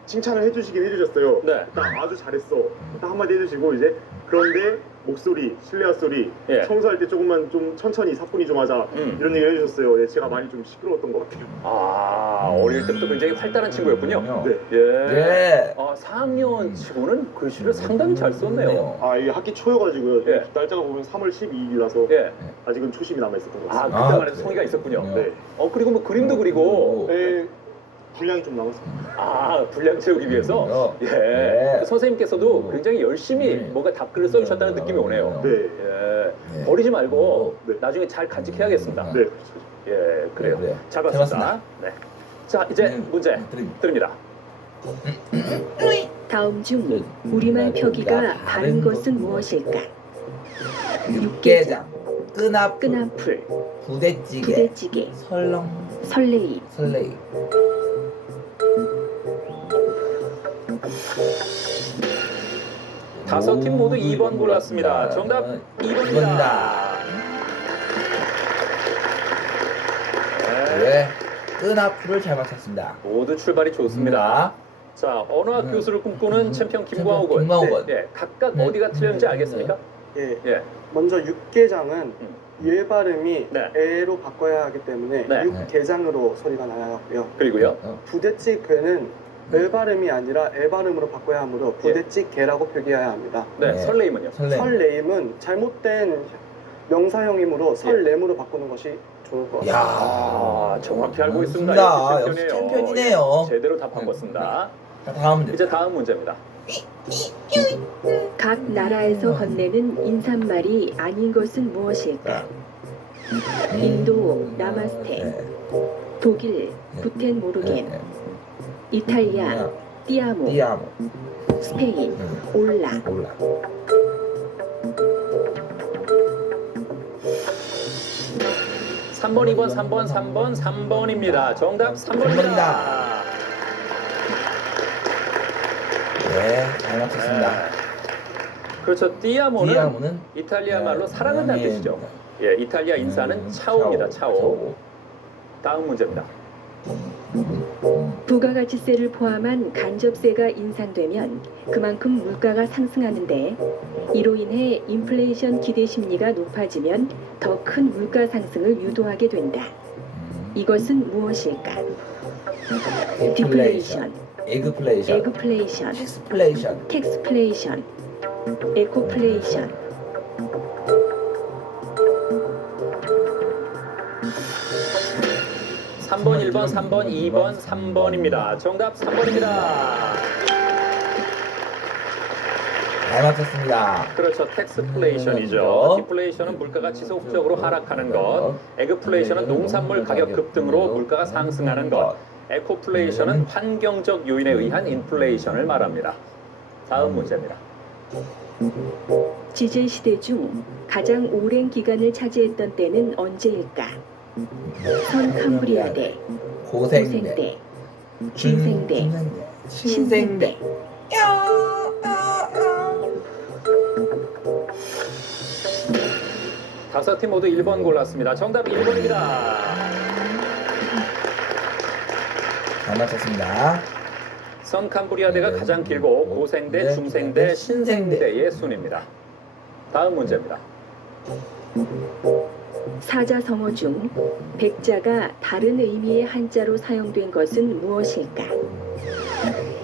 칭찬을 해주시긴 해주셨어요. 나 아주 잘했어. 딱 한마디 해주시고 이제 그런데 목소리, 실내화 소리 청소할 때 조금만 좀 천천히 사뿐히 좀 하자 이런 얘기를 해주셨어요. 제가 많이 좀 시끄러웠던 것 같아요. 어릴 때부터 굉장히 활달한 친구였군요. 4학년 치고는 글씨를 상당히 잘 썼네요. 이게 학기 초여가지고요. 날짜가 보면 3월 12일이라서 아직은 초심이 남아있었던 것 같습니다. 그때만 해도 성의가 있었군요. 그리고 뭐 그림도 그리고 분량이 좀 남았습니다. 분량 채우기 위해서? 선생님께서도 굉장히 열심히 뭔가 답글을 써주셨다는 느낌이 오네요. 버리지 말고 나중에 잘 간직해야겠습니다. 그래요. 잘 봤습니다. 자, 이제 문제 드립니다. 다음 중 우리말 표기가 바른 것은 무엇일까? 육개장, 끈앞풀, 부대찌개, 설레임. 다섯 팀 모두 2번 골랐습니다. 정답 2번입니다. 끈앞을 잘 맞췄습니다. 모두 출발이 좋습니다. 자, 언어학 교수를 꿈꾸는 챔피언 김광호 군. 네, 각각 어디가 틀렸는지 알겠습니까? 예. 먼저 육개장은 예 발음이 에로 바꿔야 하기 때문에 육개장으로 소리가 나야 하고요. 그리고요. 부대찌 개는 에 발음이 아니라 에 발음으로 바꿔야 하므로 부대찌 개라고 표기해야 합니다. 네, 설레임은요? 설레임은 잘못된 명사형이므로 설렘으로 바꾸는 것이 좋을 것 같습니다. 야, 정확히 알고 있습니다. 역시 챔피언이네요. 예, 제대로 다 바꿨습니다. 자, 다음 문제. 이제 다음 문제입니다. 각 나라에서 건네는 인사말이 아닌 것은 무엇일까? 인도 나마스테, 독일 구텐 모르겐, 이탈리아 띠아모, 스페인 올라. 3번, 2번, 3번, 3번, 3번입니다. 정답 3번입니다. 네, 잘 맞췄습니다. 그렇죠. 띠아모는 띠아모는 이탈리아 말로 사랑한다는 뜻이죠. 예, 이탈리아 인사는 차오입니다. 차오. 다음 문제입니다. 부가가치세를 포함한 간접세가 인상되면 그만큼 물가가 상승하는데 이로 인해 인플레이션 기대 심리가 높아지면 더 큰 물가 상승을 유도하게 된다. 이것은 무엇일까? 디플레이션, 에그플레이션, 에그플레이션, 텍스플레이션, 텍스플레이션, 에코플레이션. 삼 3번, 1번, 3번, 2번, 3번입니다. 정답 3번입니다. 잘 맞췄습니다. 그렇죠. 텍스플레이션이죠. 디플레이션은 물가가 지속적으로 하락하는 것. 에그플레이션은 농산물 가격 급등으로 물가가 상승하는 것. 에코플레이션은 환경적 요인에 의한 인플레이션을 말합니다. 다음 문제입니다. 지제 시대 중 가장 오랜 기간을 차지했던 때는 언제일까? 선 캄브리아대, 고생대, 중생대, 신생대. 다섯 팀 모두 1번 골랐습니다. 정답 1번입니다. 잘 맞췄습니다. 선 캄브리아대가 가장 길고 고생대, 중생대, 신생대의 순입니다. 다음 문제입니다. 사자성어 중 백자가 다른 의미의 한자로 사용된 것은 무엇일까?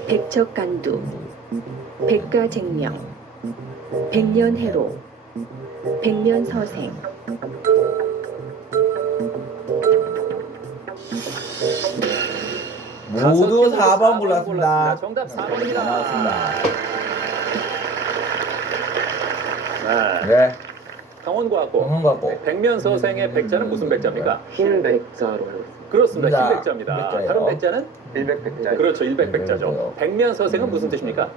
백척간두, 백가쟁명, 백년해로, 백년서생. 모두 4번 골랐습니다. 정답 4번입니다. 나왔습니다. 네. 강원과학고. 백면서생의 백자는 무슨 백자입니까? 흰 백자로 알고 있습니다. 그렇습니다. 흰 백자입니다. 다른 백자는? 일백백자. 그렇죠. 일백백자죠. 백면서생은 무슨 뜻입니까?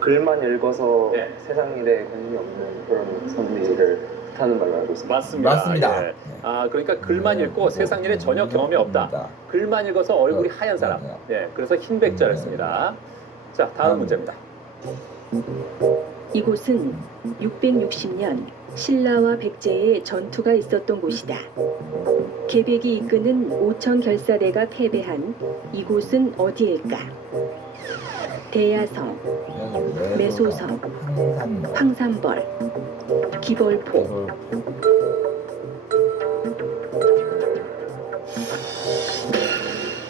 글만 읽어서 세상 일에 관심이 없는 그런 선비를 뜻하는 말로 알고 있습니다. 맞습니다. 예. 아, 그러니까 글만 읽고 세상 일에 전혀 경험이 없다. 글만 읽어서 얼굴이 하얀 사람. 예, 그래서 흰 백자를 씁니다. 자, 다음 문제입니다. 이곳은 660년 신라와 백제의 전투가 있었던 곳이다. 계백이 이끄는 5천 결사대가 패배한 이곳은 어디일까? 대야성, 매소성, 황산벌, 기벌포.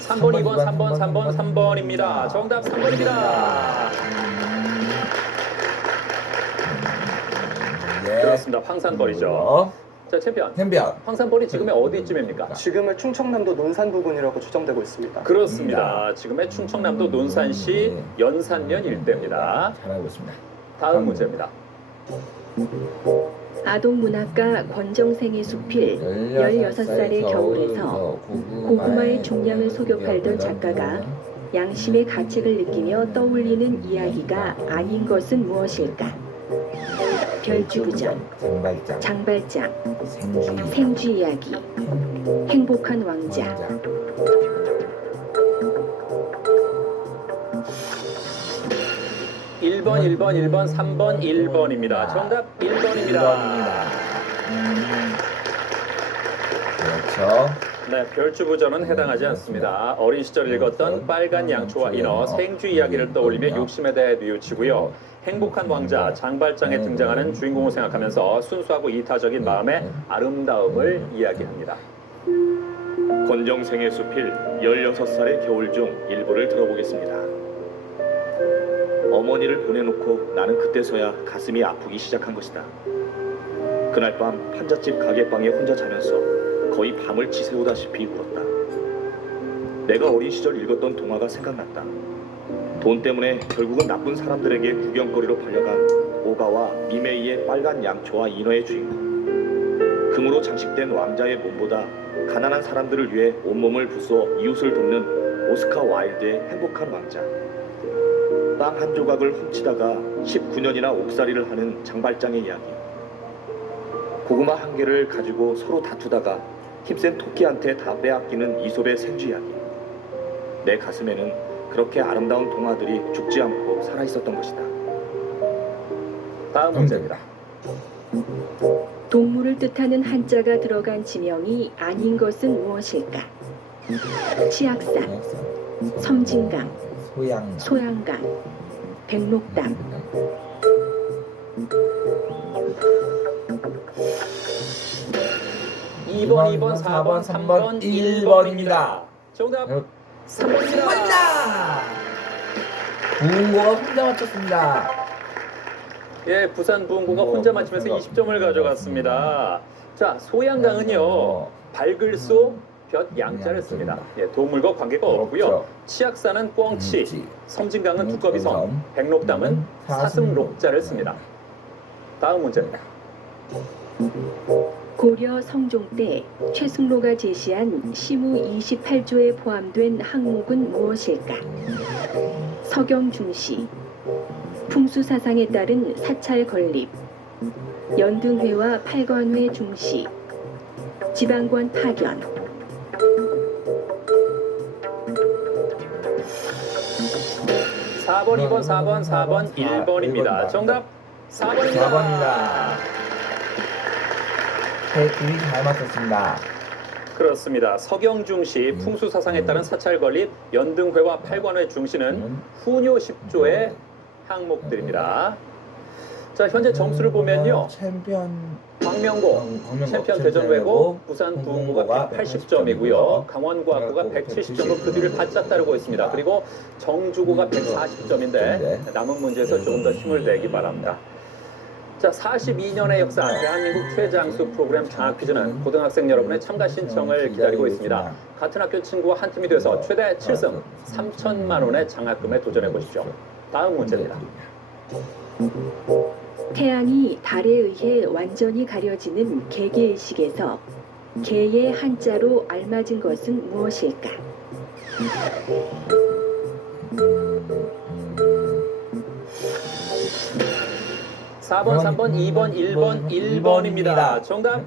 삼 3번, 2번, 3번, 3번, 3번입니다. 정답 3번입니다. 그렇습니다. 황산벌이죠. 자, 챔피언. 황산벌이 지금의 어디쯤입니까? 지금의 충청남도 논산 부근이라고 추정되고 있습니다. 그렇습니다. 지금의 충청남도 논산시 연산면 일대입니다. 잘 알고 있습니다. 다음 문제입니다. 아동문학가 권정생의 수필 16살의 겨울에서 고구마의 중량을 속여 팔던 작가가 양심의 가책을 느끼며 떠올리는 이야기가 아닌 것은 무엇일까? 별주부전, 장발장, 생쥐 이야기, 행복한 왕자. 일 번, 1번, 1번, 3번, 1번입니다. 정답 1번입니다. 그렇죠. 네, 별주부전은 해당하지 않습니다. 어린 시절 읽었던 빨간 양초와 인어, 생쥐 이야기를 떠올리며 욕심에 대해 뉘우치고요. 행복한 왕자 장발장에 등장하는 주인공을 생각하면서 순수하고 이타적인 마음의 아름다움을 이야기합니다. 권정생의 수필 16살의 겨울 중 일부를 들어보겠습니다. 어머니를 보내놓고 나는 그때서야 가슴이 아프기 시작한 것이다. 그날 밤 판잣집 가게방에 혼자 자면서 거의 밤을 지새우다시피 울었다. 내가 어린 시절 읽었던 동화가 생각났다. 돈 때문에 결국은 나쁜 사람들에게 구경거리로 팔려간 오가와 미메이의 빨간 양초와 인어의 주인공. 금으로 장식된 왕자의 몸보다 가난한 사람들을 위해 온몸을 부숴 이웃을 돕는 오스카 와일드의 행복한 왕자. 빵 한 조각을 훔치다가 19년이나 옥살이를 하는 장발장의 이야기. 고구마 한 개를 가지고 서로 다투다가 힘센 토끼한테 다 빼앗기는 이솝의 생쥐 이야기. 내 가슴에는 그렇게 아름다운 동화들이 죽지 않고 살아있었던 것이다. 다음 문제입니다. 동물을 뜻하는 한자가 들어간 지명이 아닌 것은 무엇일까? 치악산, 섬진강, 소양강, 백록담. 이 2번, 4번, 3번, 1번입니다. 정답 3번입니다. 부흥고가 혼자 맞췄습니다. 예, 부산 부흥고가 혼자 맞히면서 20점을 가져갔습니다. 자, 소양강은요, 밝을소 볕 양자를 씁니다. 예, 동물과 관계가 없고요. 치악산은 꿩치, 섬진강은 두꺼비섬, 백록담은 사슴록자를 씁니다. 다음 문제입니다. 고려 성종 때 최승로가 제시한 시무 28조에 포함된 항목은 무엇일까? 서경중시, 풍수사상에 따른 사찰 건립, 연등회와 팔관회 중시, 지방관 파견. (4번) (2번) (4번) (4번) (1번입니다) 정답 4번입니다. 둘이 잘 맞췄습니다. 그렇습니다. 서경중시 풍수사상에 따른 사찰 건립, 연등회와 팔관회 중시는 후뇨 10조의 항목들입니다. 자, 현재 점수를 보면요. 광명고, 챔피언 대전외고, 부산 부흥고가 180점이고요. 강원과학고가 170점으로 그 뒤를 바짝 따르고 있습니다. 그리고 정주고가 140점인데 남은 문제에서 조금 더 힘을 내기 바랍니다. 자, 42년의 역사 대한민국 최장수 프로그램 장학 퀴즈는 고등학생 여러분의 참가 신청을 기다리고 있습니다. 같은 학교 친구와 한 팀이 돼서 최대 7승 3천만 원의 장학금에 도전해 보십시오. 다음 문제입니다. 태양이 달에 의해 완전히 가려지는 개개의식에서 개의 한자로 알맞은 것은 무엇일까? 4번, 3번, 2번, 1번, 1번입니다. 정답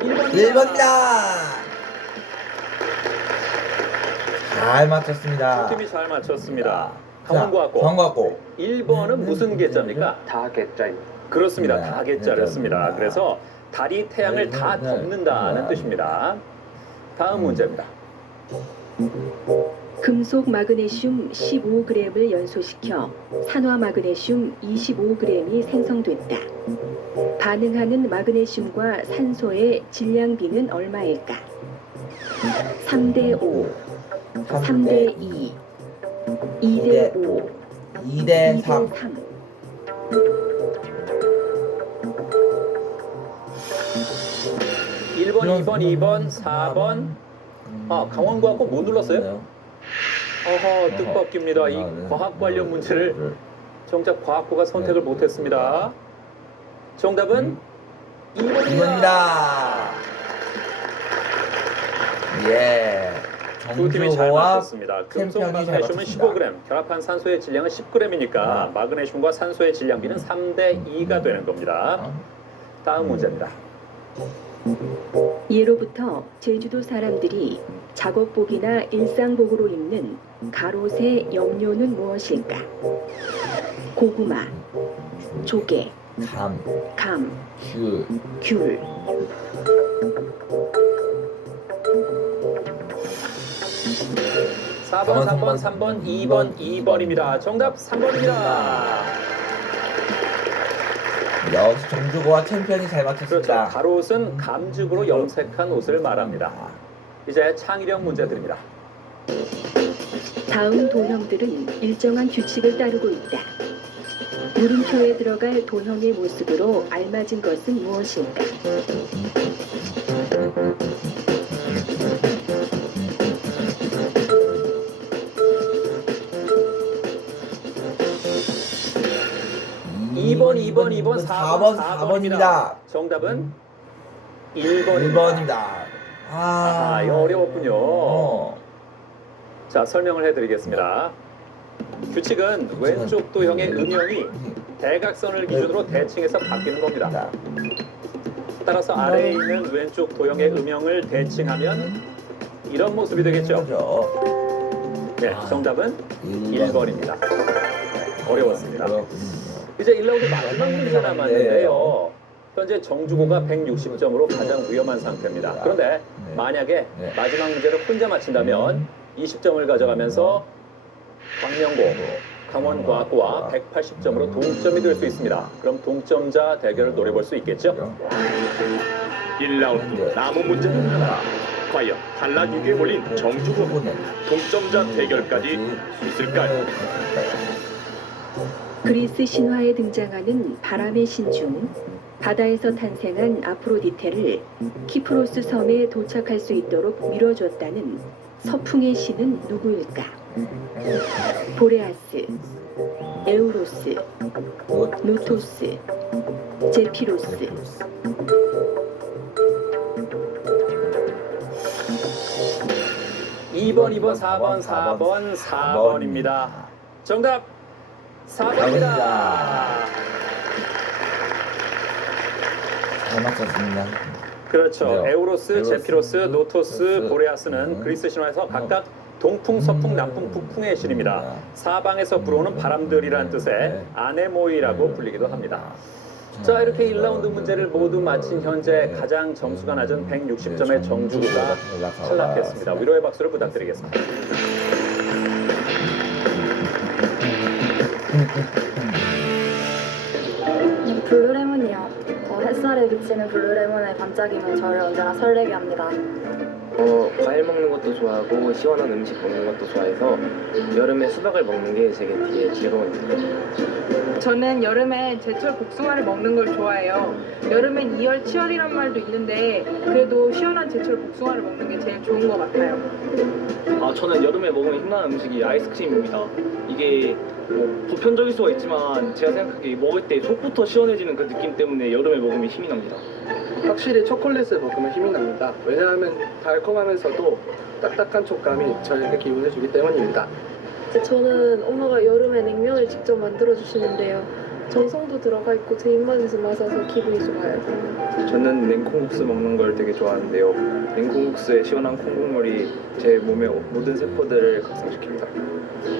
1번입니다. 잘 맞췄습니다. 두 팀이 잘 맞췄습니다. 강원과학고. 강원과학고. 1번은 무슨 개자입니까? 다개자입니다. 그렇습니다. 다개자였습니다. 그래서 달이 태양을 다 덮는다는 뜻입니다. 다음 문제입니다. 금속 마그네슘 15g을 연소시켜 산화 마그네슘 25g이 생성됐다. 반응하는 마그네슘과 산소의 질량비는 얼마일까? 3대5, 3대2, 2대5, 2대3. 1번, 2번, 2번, 4번. 아, 강원과학고 못 눌렀어요? 어허, 뜻밖입니다. 이 과학 관련 문제를 정작 과학고가 선택을 못했습니다. 정답은 2번입니다. 예. 두 팀이 잘 맞췄습니다. 금속 마그네슘은 15g, 결합한 산소의 질량은 10g이니까 마그네슘과 산소의 질량비는 3대2가 되는 겁니다. 다음 문제입니다. 예로부터 제주도 사람들이 작업복이나 일상복으로 입는 가로새 염료는 무엇일까? 고구마, 조개, 감, 귤. 4번, 3번, 3번, 2번, 2번입니다. 정답 3번입니다. 역시 정주고와 챔피언이 잘 맞췄습니다. 그렇죠. 가롯은 감죽으로 염색한 옷을 말합니다. 이제 창의력 문제 드립니다. 다음 도형들은 일정한 규칙을 따르고 있다. 물음표에 들어갈 도형의 모습으로 알맞은 것은 무엇일까? (2번) 4번, 4번입니다. 정답은 1번입니다. 아, 이거 어려웠군요. 자, 설명을 해드리겠습니다. 규칙은 왼쪽 도형의 음영이 대각선을 기준으로 대칭해서 바뀌는 겁니다. 따라서 아래에 있는 왼쪽 도형의 음영을 대칭하면 이런 모습이 되겠죠. 네, 정답은 1번입니다. 어려웠습니다. 이제 1라운드 마지막 문제 남았는데요. 현재 정주고가 160점으로 가장 위험한 상태입니다. 그런데 만약에 마지막 문제를 혼자 맞힌다면 20점을 가져가면서 광명고, 강원과학고와 180점으로 동점이 될 수 있습니다. 그럼 동점자 대결을 노려볼 수 있겠죠? 1라운드 남은 문제는 하나. 과연 탈락 6위에 몰린 정주고 동점자 대결까지 수 있을까요? 그리스 신화에 등장하는 바람의 신 중 바다에서 탄생한 아프로디테를 키프로스 섬에 도착할 수 있도록 밀어줬다는 서풍의 신은 누구일까? 보레아스, 에우로스, 노토스, 제피로스. (2번) 2번, 4번, 4번, 4번입니다. 정답 4번입니다. 잘 맞췄습니다. 그렇죠. 에우로스, 제피로스, 노토스, 보레아스는 그리스 신화에서 각각 동풍, 서풍, 남풍, 북풍의 신입니다. 사방에서 불어오는 바람들이라는 뜻의 아네모이라고 불리기도 합니다. 자, 이렇게 1라운드 문제를 모두 마친 현재 가장 점수가 낮은 160점의 정주고가 탈락했습니다. 위로의 박수를 부탁드리겠습니다. 블루레몬이요. 햇살에 비치는 블루레몬의 반짝임은 저를 언제나 설레게 합니다. 과일 먹는 것도 좋아하고 시원한 음식 먹는 것도 좋아해서 여름에 수박을 먹는 게 되게 즐거운 일이에요. 저는 여름에 제철 복숭아를 먹는 걸 좋아해요. 여름엔 이열치열이란 말도 있는데 그래도 시원한 제철 복숭아를 먹는 게 제일 좋은 것 같아요. 저는 여름에 먹으면 힘나는 음식이 아이스크림입니다. 이게 뭐 보편적일 수가 있지만 제가 생각하기에 먹을 때 속부터 시원해지는 그 느낌 때문에 여름에 먹으면 힘이 납니다. 확실히 초콜릿을 먹으면 힘이 납니다. 왜냐하면 달콤하면서도 딱딱한 촉감이 저에게 기운을 주기 때문입니다. 저는 엄마가 여름에 냉면을 직접 만들어 주시는데요. 정성도 들어가 있고 제 입맛에서 맞아서 기분이 좋아요. 저는 냉콩국수 먹는 걸 되게 좋아하는데요. 냉콩국수의 시원한 콩국물이 제 몸의 모든 세포들을 각성시킵니다.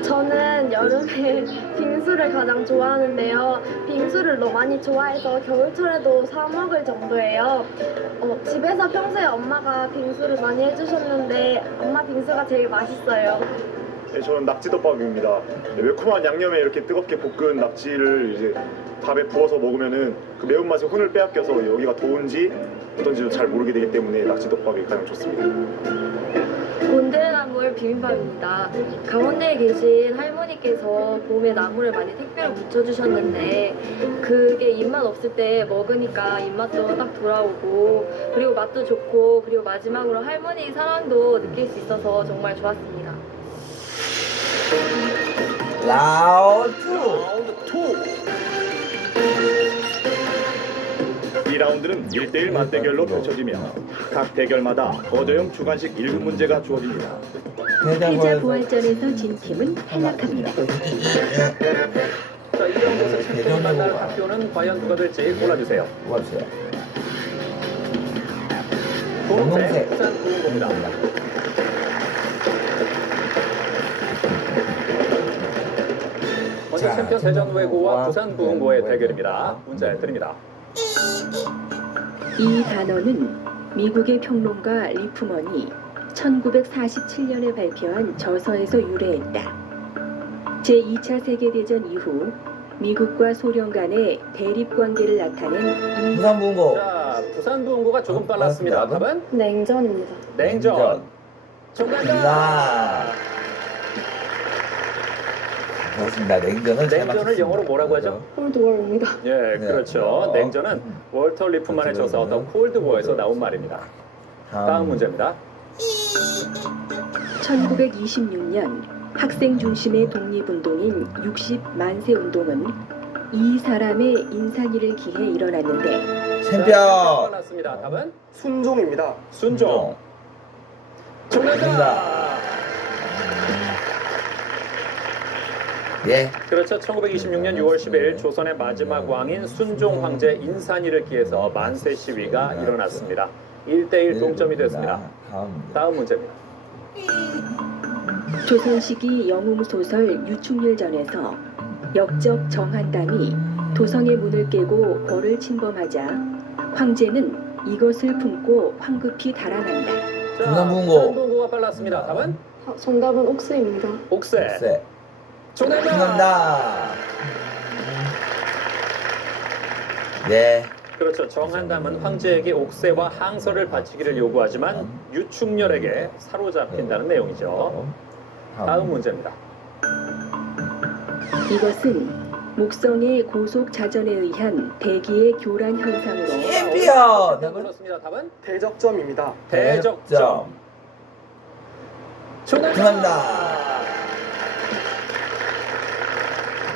저는 여름에 빙수를 가장 좋아하는데요. 빙수를 너무 많이 좋아해서 겨울철에도 사 먹을 정도예요. 집에서 평소에 엄마가 빙수를 많이 해주셨는데 엄마 빙수가 제일 맛있어요. 네, 저는 낙지덮밥입니다. 매콤한 양념에 이렇게 뜨겁게 볶은 낙지를 이제 밥에 부어서 먹으면은 그 매운맛의 혼을 빼앗겨서 여기가 더운지 어떤지도 잘 모르게 되기 때문에 낙지덮밥이 가장 좋습니다. 곤드레나물 비빔밥입니다. 강원도에 계신 할머니께서 봄에 나물을 많이 택배로 묻혀주셨는데 그게 입맛 없을 때 먹으니까 입맛도 딱 돌아오고 그리고 맛도 좋고 그리고 마지막으로 할머니 사랑도 느낄 수 있어서 정말 좋았습니다. 라운드 2. 2라운드는 1대1 맞대결로 펼쳐지며 각 대결마다 거저형 주관식 1급 문제가 주어집니다. 패자 부활전에서 진 팀은 탈락합니다. 자, 2라운드에서 챔피언을 만날 학교는 과연 누가 될지 골라주세요. 분홍색 부산 부흥고입니다. 먼저 챔피언 대전외고와 부산 부흥고의 대결입니다. 문제 드립니다. 이 단어는 미국의 평론가 리프먼이 1947년에 발표한 저서에서 유래했다. 제2차 세계대전 이후 미국과 소련 간의 대립관계를 나타낸 부산부흥고. 자, 부산부흥고가 조금 빨랐습니다. 답은? 냉전입니다. 냉전. 정답입니다. 그렇습니다. 냉전을 영어로 뭐라고 하죠? 콜드워입니다. 예, 그렇죠. 냉전은 월터 리프만의 저서 더 콜드워에서 나온 말입니다. 다음 문제입니다. 1926년 학생 중심의 독립운동인 60만세 운동은 이 사람의 인산이를 기해 일어났는데 챔피언. 빨랐습니다. 답은? 순종입니다. 순종. 정답입니다. 예. 그렇죠. 1926년 6월 10일 조선의 마지막 왕인 순종 황제 인산이를 기해서 만세 시위가 일어났습니다. 1대1 동점이 됐습니다. 다음 문제입니다. 조선 시기 영웅소설 유충일전에서 역적 정한담이 도성의 문을 깨고 궐을 침범하자 황제는 이것을 품고 황급히 달아난다. 부산부흥고가 빨랐습니다. 답은? 정답은 옥새입니다. 옥새. 정답. 네. 그렇죠. 정한담은 황제에게 옥새와 항서를 바치기를 요구하지만 유충렬에게 사로잡힌다는 내용이죠. 다음 문제입니다. 이것은 목성의 고속 자전에 의한 대기의 교란 현상으로 챔피언. 그렇습니다. 답은? 대적점입니다. 대적점. 정답입니다.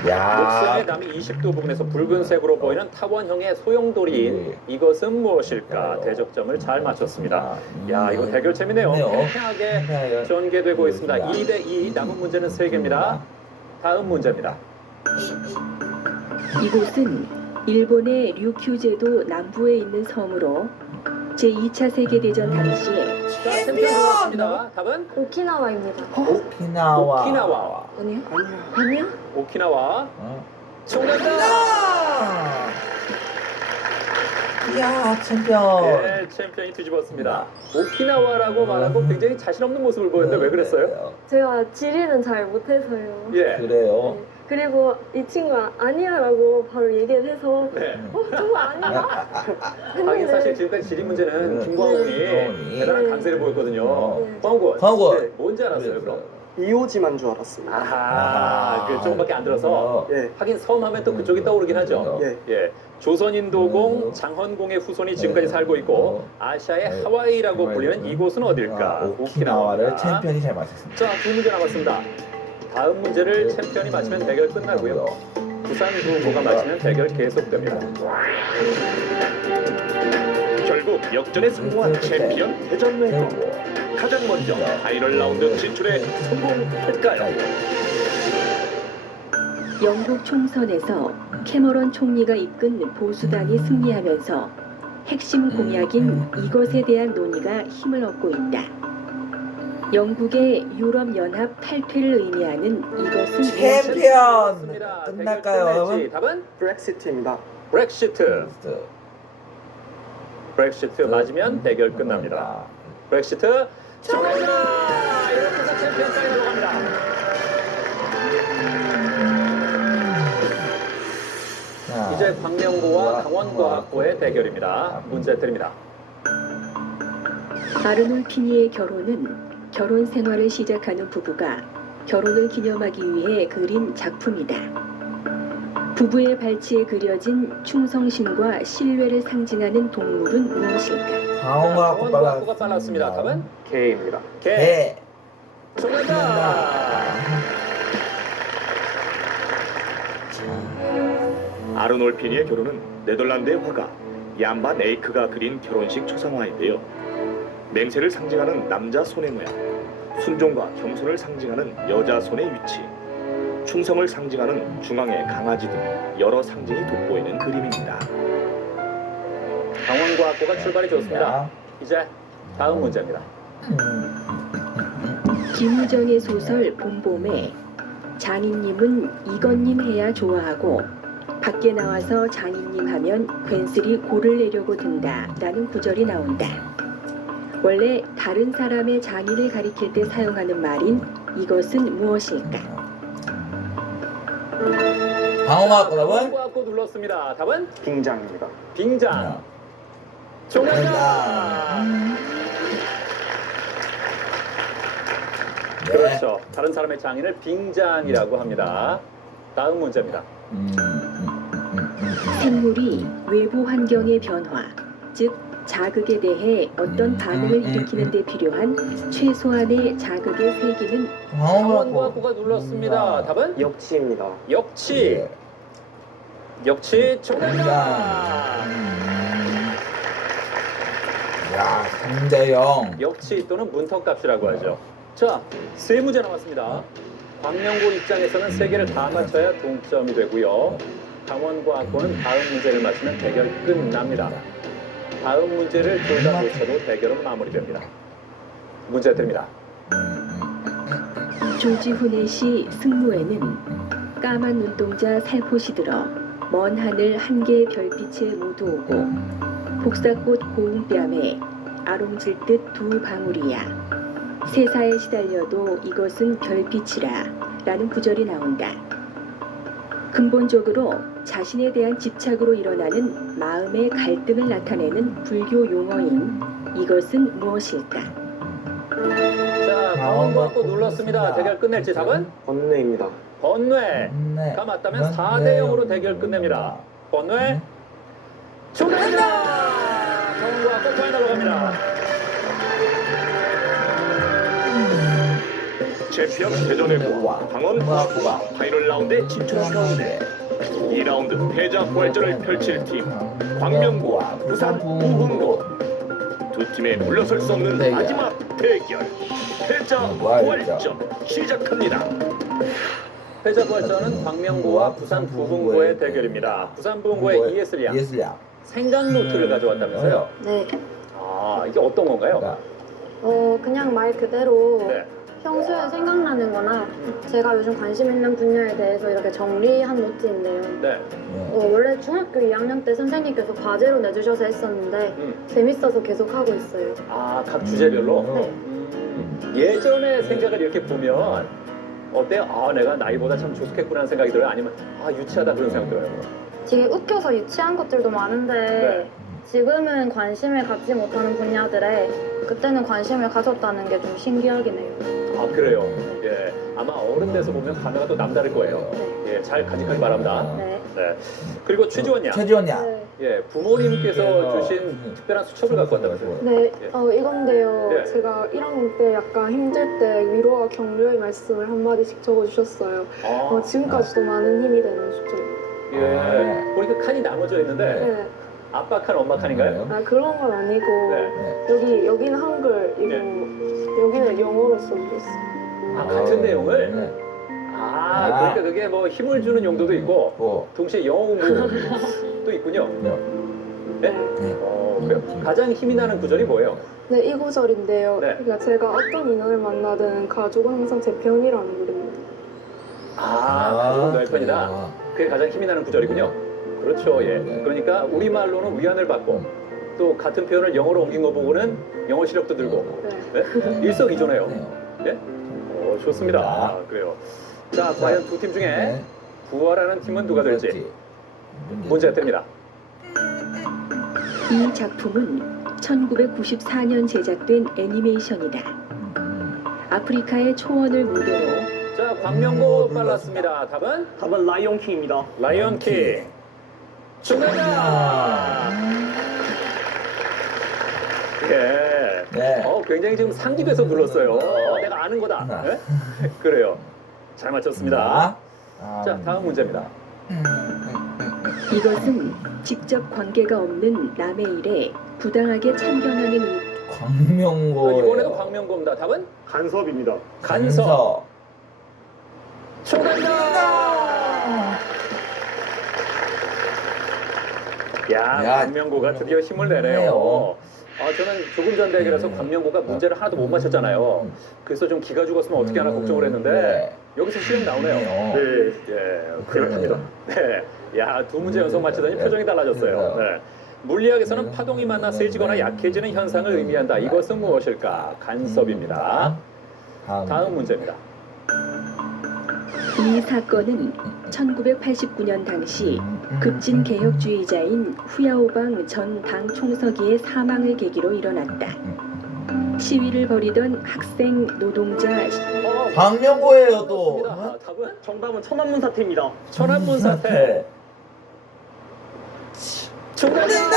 목성의 남이 20도 부근에서 붉은색으로 보이는 타원형의 소용돌이인 이것은 무엇일까? 대적점을 잘 맞췄습니다. 야, 이거 대결 재미네요. 팽팽하게 전개되고 있습니다. 2대2 남은 문제는 3개입니다. 다음 문제입니다. 이곳은 일본의 류큐제도 남부에 있는 섬으로 제2차 세계대전 당시에 챔피언 들어왔습니다. 답은? 오키나와입니다. 오키나와. 아니요? 아니요? 오키나와. 정답입니다. 이야, 챔피언. 네, 챔피언이 뒤집었습니다. 오키나와라고 말하고 굉장히 자신 없는 모습을 보였는데 왜 그랬어요? 제가 지리는 잘 못해서요. 예. 그래요. 그리고 이 친구가 아니야라고 바로 얘기를 해서 네. 정말 아니야? 하긴 사실 지금까지 지리 문제는 김광훈이 대단한 강세를 보였거든요. 광훈. 광훈. 네, 뭔지 알았어요, 그럼? 이호지만 줄 알았습니다. 아하, 그 조금밖에 안 들어서. 하긴 섬 하면 또 그쪽이 떠오르긴 하죠. 예. 조선인도공 장헌공의 후손이 지금까지 살고 있고 아시아의 하와이라고 불리는 이곳은 어딜까? 오키나와를 챔피언이 잘 맞췄습니다. 자, 2문제 남았습니다. 다음 문제를 챔피언이 맞히면 대결 끝나고요. 부산부흥고가 맞히면 대결 계속됩니다. 결국 역전에 성공한 챔피언 대전맹고 가장 먼저 파이널 라운드 진출에 성공할까요? 영국 총선에서 캐머런 총리가 이끈 보수당이 승리하면서 핵심 공약인 이것에 대한 논의가 힘을 얻고 있다. 영국의 유럽연합 탈퇴를 의미하는 이것은 챔피언. 끝날까요, 여러분? 답은? 브렉시트입니다. 브렉시트. 브렉시트 맞으면 대결 끝납니다. 브렉시트 정답입니다. 이렇게 해서 챔피언까지 들어갑니다. 이제 광명고와 강원과학고의 대결입니다. 문제 드립니다. 아르놀피니의 결혼은 결혼 생활을 시작하는 부부가 결혼을 기념하기 위해 그린 작품이다. 부부의 발치에 그려진 충성심과 신뢰를 상징하는 동물은 무엇일까? 강원과학고가 빨랐습니다. 답은? 개입니다. 개. 정답. 아르놀피니의 결혼은 네덜란드의 화가 얀반 에이크가 그린 결혼식 초상화인데요. 맹세를 상징하는 남자 손의 모양, 순종과 겸손을 상징하는 여자 손의 위치, 충성을 상징하는 중앙의 강아지 등 여러 상징이 돋보이는 그림입니다. 강원과학고가 출발이 좋습니다. 이제 다음 문제입니다. 김우정의 소설 봄봄에 장인님은 이건님 해야 좋아하고 밖에 나와서 장인님 하면 괜스레 골을 내려고 든다 라는 구절이 나온다. 원래 다른 사람의 장인을 가리킬 때 사용하는 말인 이것은 무엇일까? 방어막 답은? 방어막 눌렀습니다. 답은? 빙장입니다. 빙장. 정답. 그렇죠. 다른 사람의 장인을 빙장이라고 합니다. 다음 문제입니다. 생물이 외부 환경의 변화, 즉 자극에 대해 어떤 반응을 일으키는 데 필요한 최소한의 자극의 세기는 강원과학부가 눌렀습니다. 답은? 역치입니다. 역치. 역치 정답입니다. 야, 3대0. 역치 또는 문턱값이라고 하죠. 자, 세 문제 남았습니다. 광명고 입장에서는 세 개를 다 맞춰야 동점이 되고요. 강원과학고는 다음 문제를 맞추면 대결 끝납니다. 다음 문제를 둘 다 맞춰도 대결은 마무리됩니다. 문제 드립니다. 조지 후넷이 승무에는 까만 눈동자 살포시 들어 먼 하늘 한 개의 별빛에 모두 오고 복사꽃 고운뺨에 아롱질 듯 두 방울이야. 세사에 시달려도 이것은 별빛이라 라는 구절이 나온다. 근본적으로 자신에 대한 집착으로 일어나는 마음의 갈등을 나타내는 불교 용어인 이것은 무엇일까? 자, 강원과학고 눌렀습니다. 대결 끝낼지 답은? 번뇌입니다. 번뇌가 맞다면 4대0으로 대결 끝냅니다. 번뇌 정답입니다. 강원과학고 파이널로 갑니다. 챔피언 대전해부와 강원과학부가 파이널 라운드에 진출하는데 2라운드 패자 부활전을 펼칠 팀 광명고와 부산 우흥고 두 팀의 물러설 수 없는 마지막 대결 패자 부활전 시작합니다. 패자 부활전은 광명고와 부산 부흥고의 대결입니다. 부산 부흥고의 ES리아 생각 노트를 가져왔다면서요? 네. 아, 이게 어떤 건가요? 그냥 말 그대로 네. 평소에 생각나는 거나 제가 요즘 관심 있는 분야에 대해서 이렇게 정리한 노트인데요. 네. 원래 중학교 2학년 때 선생님께서 과제로 내주셔서 했었는데 재밌어서 계속 하고 있어요. 아, 각 주제별로? 네. 예전의 생각을 이렇게 보면 어때요? 아, 내가 나이보다 참 조숙했구나 하는 생각이 들어요? 아니면 아, 유치하다 그런 생각 들어요? 되게 웃겨서 유치한 것들도 많은데 네. 지금은 관심을 갖지 못하는 분야들에 그때는 관심을 가졌다는 게 좀 신기하긴 해요. 아, 그래요? 예. 아마 어른 돼서 보면 감회가 또 남다를 거예요. 예, 잘 간직하기 바랍니다. 네. 네. 그리고 최지원 양. 예, 부모님께서 주신 특별한 수첩을 갖고 왔다면서요? 네, 예. 이건데요. 네. 제가 1학년 때 약간 힘들 때 위로와 격려의 말씀을 한마디씩 적어주셨어요. 지금까지도 많은 힘이 되는 수첩입니다. 예. 보니까 칸이 나눠져 있는데 네. 아빠 칸, 엄마 칸인가요? 아, 그런 건 아니고 여기는 한글이고 여기는 영어로 써주셨어요. 아, 같은 내용을? 아, 그러니까 그게 뭐 힘을 주는 용도도 있고 동시에 영어 공부도 있군요. 네? 그래요. 가장 힘이 나는 구절이 뭐예요? 네, 이 구절인데요. 네. 그러니까 제가 어떤 인원을 만나든 가족은 항상 제 편이라는 글입니다. 가족은 너의 편이다. 그게 가장 힘이 나는 구절이군요. 그렇죠. 예. 그러니까 우리말로는 위안을 받고 또 같은 표현을 영어로 옮긴 거 보고는 영어 실력도 들고 네? 일석이조네요. 예? 좋습니다. 아, 그래요. 자, 과연 두 팀 중에 부활하는 팀은 누가 될지 문제 드립니다. 이 작품은 1994년 제작된 애니메이션이다. 아프리카의 초원을 무대로 자, 광명고 빨랐습니다. 답은? 답은 라이온킹입니다. 라이온킹. 정답이다. 예. 굉장히 지금 상기돼서 눌렀어요. 내가 아는 거다. 네? 그래요. 잘 맞췄습니다. 자, 다음 문제입니다. 이것은 직접 관계가 없는 남의 일에 부당하게 참견하는 광명고. 이번에도 광명고입니다. 답은? 간섭입니다. 간섭. 정답이다. 야, 광명고가 드디어 힘을 내네요. 저는 조금 전 대결에서 광명고가 문제를 하나도 못 맞췄잖아요. 그래서 좀 기가 죽었으면 어떻게 하나 걱정을 했는데 여기서 시험 나오네요. 네, 예, 그렇답니다. 네, 야, 두 문제 연속 맞히더니 표정이 달라졌어요. 네. 물리학에서는 파동이 만나 세지거나 약해지는 현상을 의미한다. 이것은 무엇일까? 간섭입니다. 다음 문제입니다. 이 사건은 1989년 당시 급진 개혁주의자인 후야오방 전 당 총서기의 사망을 계기로 일어났다. 시위를 벌이던 학생, 노동자, 광명고예요 또. 답은? 정답은 천안문 사태입니다. 천안문 사태. 정답입니다.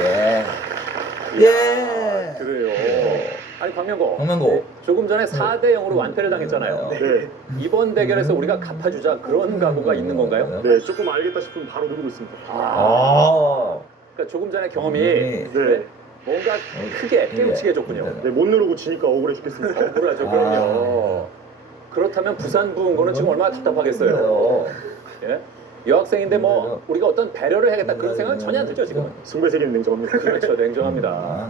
예. 예. 그래요. 아니 광명고. 광명고. 조금 전에 4대 0으로 완패를 당했잖아요. 네. 이번 대결에서 우리가 갚아주자 그런 각오가 있는 건가요? 네, 조금 알겠다 싶으면 바로 누르고 있습니다. 그러니까 조금 전에 경험이 네. 뭔가 크게 깨우치게 해줬군요. 네, 못 누르고 지니까 억울해 죽겠습니다. 억울하죠, 그럼요. 그렇다면 부산 부흥고는 지금 얼마나 답답하겠어요. 예? 여학생인데 뭐 우리가 어떤 배려를 해야겠다 그런 생각은 전혀 안 들죠 지금은. 숭배세계는 냉정합니다. 그렇죠, 냉정합니다.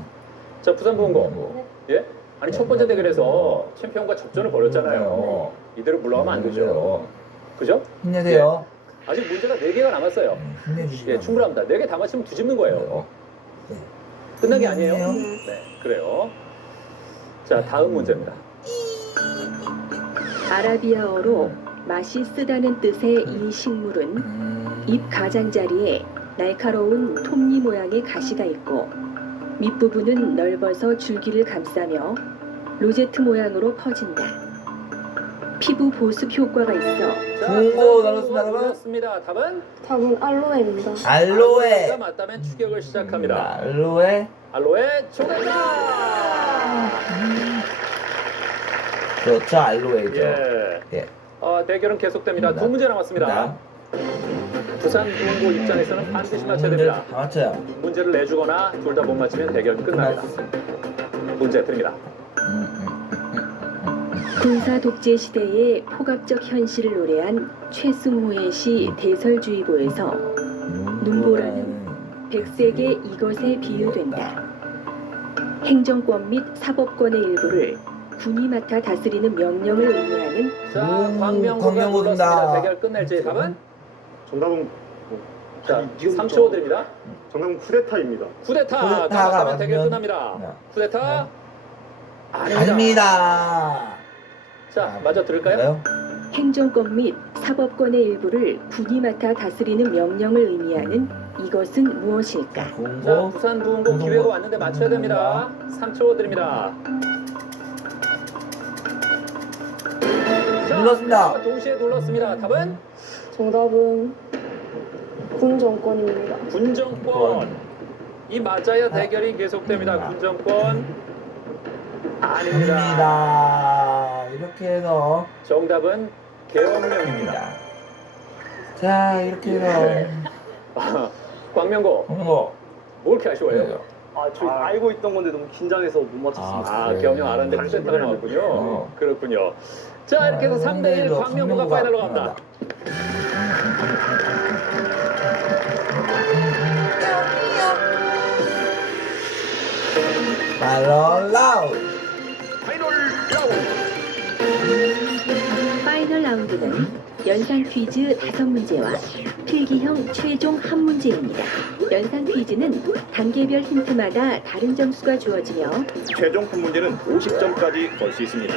자, 부산 부흥고. 예? 아니 첫 번째 대결에서 챔피언과 접전을 벌였잖아요. 이대로 물러가면 안 되죠. 그죠? 힘내세요. 예. 아직 문제가 4개가 남았어요. 예, 충분합니다. 4개 다 맞히면 뒤집는 거예요. 끝난 게 아니에요? 네, 그래요. 자, 다음 문제입니다. 아라비아어로 맛이 쓰다는 뜻의 이 식물은 잎 가장자리에 날카로운 톱니 모양의 가시가 있고 밑부분은 넓어서 줄기를 감싸며 로제트 모양으로 퍼진다. 피부 보습 효과가 있어. 공고 나눴습니다. 답은? 답은 알로에입니다. 알로에. 가 맞다면 추격을 시작합니다. 알로에. 알로에 정답입니다. 그렇죠, 알로에죠. 예. 대결은 계속됩니다. 2문제 남았습니다. 부산 부흥고 입장에서는 반드시 맞춰야 됩니다. 다 맞춰요. 문제를 내주거나 둘 다 못 맞히면 대결 끝납니다. 문제 드립니다. 군사 독재 시대의 포갑적 현실을 노래한 최승호의 시 대설주의보에서 눈보라는 백색의 이것에 비유된다. 행정권 및 사법권의 일부를 군이 맡아 다스리는 명령을 의미하는. 자, 광명고가 불렀습니다. 대결 끝낼지 답은? 정답은 자, 3초 드립니다. 정답은 쿠데타입니다. 쿠데타가 맞다면 대결 끝납니다. 쿠데타 아닙니다. 자, 맞아 들을까요? 행정권 및 사법권의 일부를 군이 맡아 다스리는 명령을 의미하는 이것은 무엇일까? 자, 부산 부흥고 기회가 왔는데 맞춰야 됩니다. 3초 드립니다. 눌렀습니다. 동시에 눌렀습니다. 답은? 정답은 군정권입니다. 군정권. 이 맞아야 대결이 계속됩니다. 군정권. 아닙니다. 이렇게 해서 정답은 계엄령입니다. 자, 이렇게 해서 광명고. 뭐 이렇게 아쉬워요? 저 알고 있던 건데 너무 긴장해서 못 맞췄습니다. 계엄령 알았는데 쿠데타가 나왔군요. 그렇군요. 자, 이렇게 해서 3대1 광명고가 파이널로 갑니다. 파이널 라운드. 파이널 라운드는 연산 퀴즈 5문제와 필기형 최종 1문제입니다. 연산 퀴즈는 단계별 힌트마다 다른 점수가 주어지며 최종 한 문제는 50점까지 걸 수 있습니다.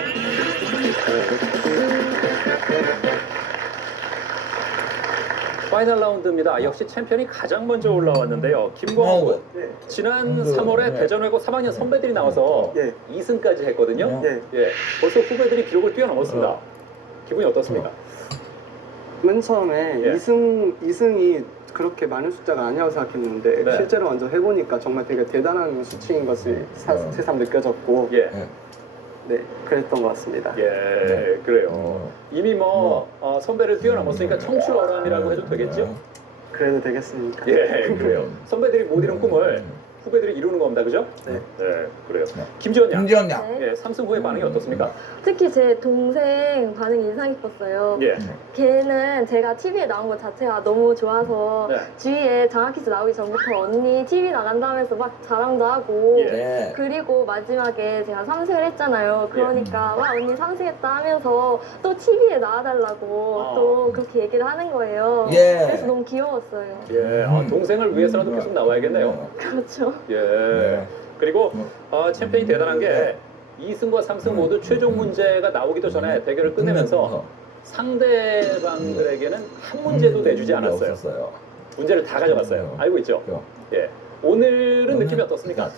파이널 라운드입니다. 역시 챔피언이 가장 먼저 올라왔는데요. 김광호 군. 지난 3월에 대전외고 3학년 선배들이 나와서 2승까지 했거든요. 벌써 후배들이 기록을 뛰어넘었습니다. 기분이 어떻습니까? 맨 처음에 2승이 그렇게 많은 숫자가 아니라고 생각했는데 실제로 먼저 해보니까 정말 되게 대단한 수치인 것이 새삼 느껴졌고 네, 그랬던 것 같습니다. 예, 그래요. 이미 선배를 뛰어넘었으니까 청출어람이라고 해도 되겠죠? 그래도 되겠습니까? 예, 그래요. 선배들이 못 이룬 꿈을 후배들이 이루는 겁니다, 그죠? 네. 네, 그래요. 김지원 양. 김지원 양. 예, 3승 후의 반응이 어떻습니까? 특히 제 동생 반응이 인상 깊었어요. 예. 걔는 제가 TV에 나온 것 자체가 너무 좋아서 네. 주위에 장학퀴즈 나오기 전부터 언니 TV 나간다면서 막 자랑도 하고 예. 그리고 마지막에 제가 3승을 했잖아요. 그러니까 와 언니 3승했다 하면서 또 TV에 나와달라고 또 그렇게 얘기를 하는 거예요. 예. 그래서 너무 귀여웠어요. 예, 동생을 위해서라도 계속 나와야겠네요. 그렇죠. 예. 그리고 챔피언이 대단한 게 2승과 3승 모두 최종 문제가 나오기도 전에 대결을 끝내면서 상대방들에게는 한 문제도 내주지 않았어요. 문제를 다 가져갔어요. 알고 있죠? 예. 오늘은 느낌이 어떻습니까?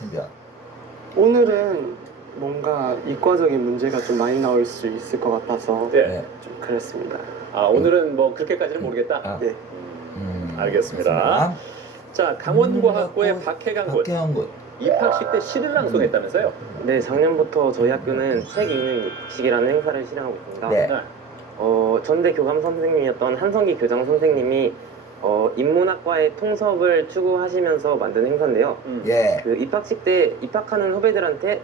오늘은 뭔가 이과적인 문제가 좀 많이 나올 수 있을 것 같아서 좀 그랬습니다. 아, 오늘은 뭐 그렇게까지는 모르겠다? 네. 알겠습니다. 자, 강원과학고의 박혜강 군. 입학식 때 시를 낭송했다면서요? 네, 작년부터 저희 학교는 책 읽는 입학식이라는 행사를 실행하고 있습니다. 네. 전대 교감 선생님이었던 한성기 교장 선생님이 인문학과의 통섭을 추구하시면서 만든 행사인데요. 예. 그 입학식 때 입학하는 후배들한테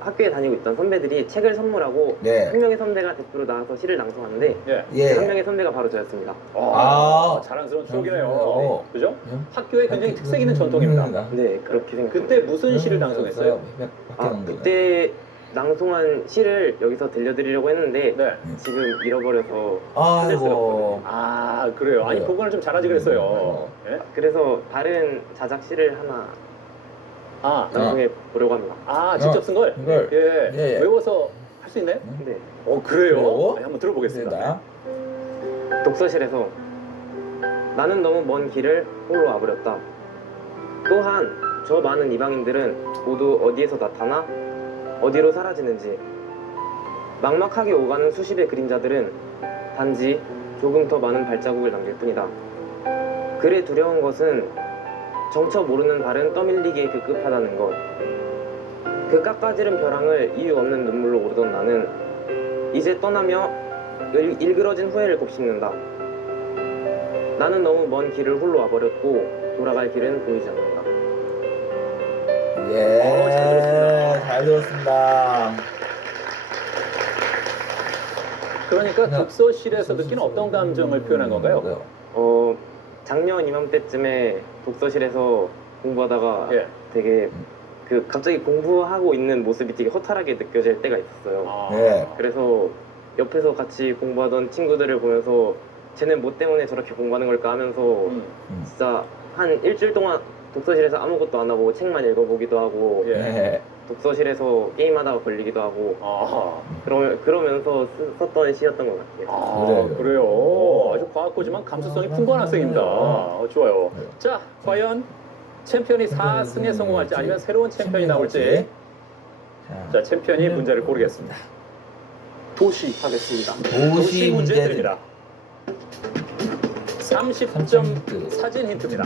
학교에 다니고 있던 선배들이 책을 선물하고 한 명의 선배가 대표로 나와서 시를 낭송하는데 예. 한 명의 선배가 바로 저였습니다. 자랑스러운 추억이네요. 그죠? 학교에 굉장히 특색 있는 전통입니다. 네, 그렇게 생각합니다. 그때 무슨 시를 낭송했어요? 그때 낭송한 시를 여기서 들려드리려고 했는데 지금 잃어버려서 찾을 수가 없거든요. 아, 그래요? 아니, 보관을 좀 잘하지 그랬어요. 예? 그래서 다른 자작 시를 하나 낭송해 보려고 합니다. 아, 직접 쓴 걸? 예. 외워서 할 수 있나요? 네. 그래요? 아니, 한번 들어보겠습니다. 독서실에서 나는 너무 먼 길을 홀로 와버렸다. 또한 저 많은 이방인들은 모두 어디에서 나타나 어디로 사라지는지 막막하게 오가는 수십의 그림자들은 단지 조금 더 많은 발자국을 남길 뿐이다. 그래 두려운 것은 정처 모르는 발은 떠밀리기에 급급하다는 것. 그 깎아지른 벼랑을 이유 없는 눈물로 오르던 나는 이제 떠나며 일그러진 후회를 곱씹는다. 나는 너무 먼 길을 홀로 와버렸고 돌아갈 길은 보이지 않는다. 잘 들었습니다. 그러니까 독서실에서 느끼는 어떤 감정을 표현한 건가요? 작년 이맘때쯤에 독서실에서 공부하다가 되게 갑자기 공부하고 있는 모습이 되게 허탈하게 느껴질 때가 있었어요. 그래서 옆에서 같이 공부하던 친구들을 보면서 쟤는 뭐 때문에 저렇게 공부하는 걸까 하면서 진짜 한 일주일 동안 독서실에서 아무것도 안 하고 책만 읽어보기도 하고 독서실에서 게임하다가 걸리기도 하고 그러면서 썼던 시였던 것 같아요. 그래요. 아주 과학고지만 감수성이 풍부한 학생입니다. 좋아요. 자, 과연 챔피언이 4승에 성공할지 아니면 새로운 챔피언이 나올지. 자, 챔피언이 문제를 고르겠습니다. 도시 하겠습니다. 도시 문제 드립니다. 30점 사진 힌트입니다.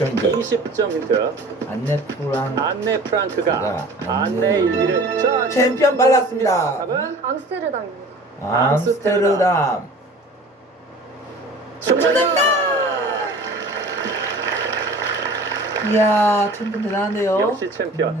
20점 힌트. 안네 프랑크가 안내 일기를 챔피언 발랐습니다. 답은 암스테르담입니다. 암스테르담. 정답입니다. 이야, 챔피언 대단하네요. 역시 챔피언.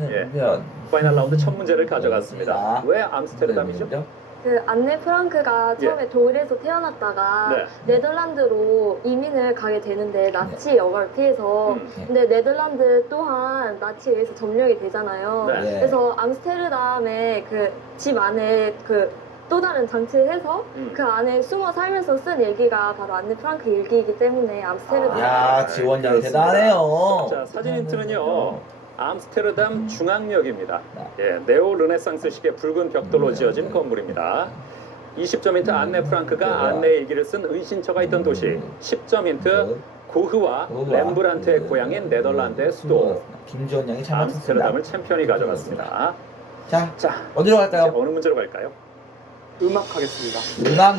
파이널 라운드 첫 문제를 가져갔습니다. 왜 암스테르담이죠? 그 안네 프랑크가 처음에 독일에서 태어났다가 네덜란드로 이민을 가게 되는데 나치 여과를 피해서 근데 네덜란드 또한 나치에 의해서 점령이 되잖아요. 그래서 암스테르담에 그 집 안에 그 또 다른 장치를 해서 그 안에 숨어 살면서 쓴 일기가 바로 안네 프랑크 일기이기 때문에 암스테르담. 야, 지원 양 대단해요. 자, 사진 힌트는요. 암스테르담 중앙역입니다. 네오 르네상스식의 붉은 벽돌로 지어진 건물입니다. 20점 힌트 안네 프랑크가 안내 일기를 쓴 의신처가 있던 도시. 10점 힌트 고흐와 렘브란트의 고향인 네덜란드의 수도. 김지원 양이 잘 맞췄습니다. 암스테르담을 챔피언이 가져갔습니다. 자, 어디로 갈까요? 어느 문제로 갈까요? 음악 하겠습니다. 음악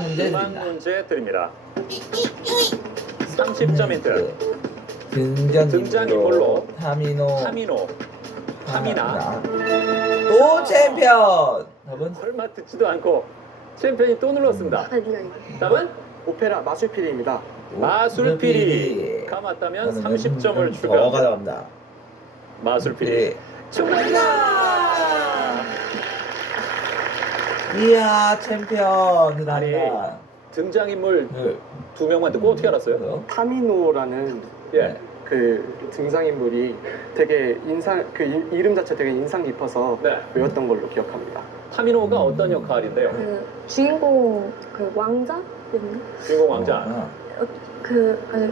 문제 드립니다. 30점 힌트. 등장인물로 타미나 또 챔피언. 답은? 설마 듣지도 않고 챔피언이 또 눌렀습니다. 답은? 오페라 마술피리입니다. 마술피리가 맞다면 30점을 추가. 더 가져갑니다. 마술피리. 정답이다. 이야 챔피언. 아니 등장인물 두 명만 듣고 어떻게 알았어요? 타미노라는 그 등장인물이 되게 이름 자체 되게 인상 깊어서 외웠던 걸로 기억합니다. 타미노가 어떤 역할인데요? 그 주인공 그 왕자? 주인공 왕자.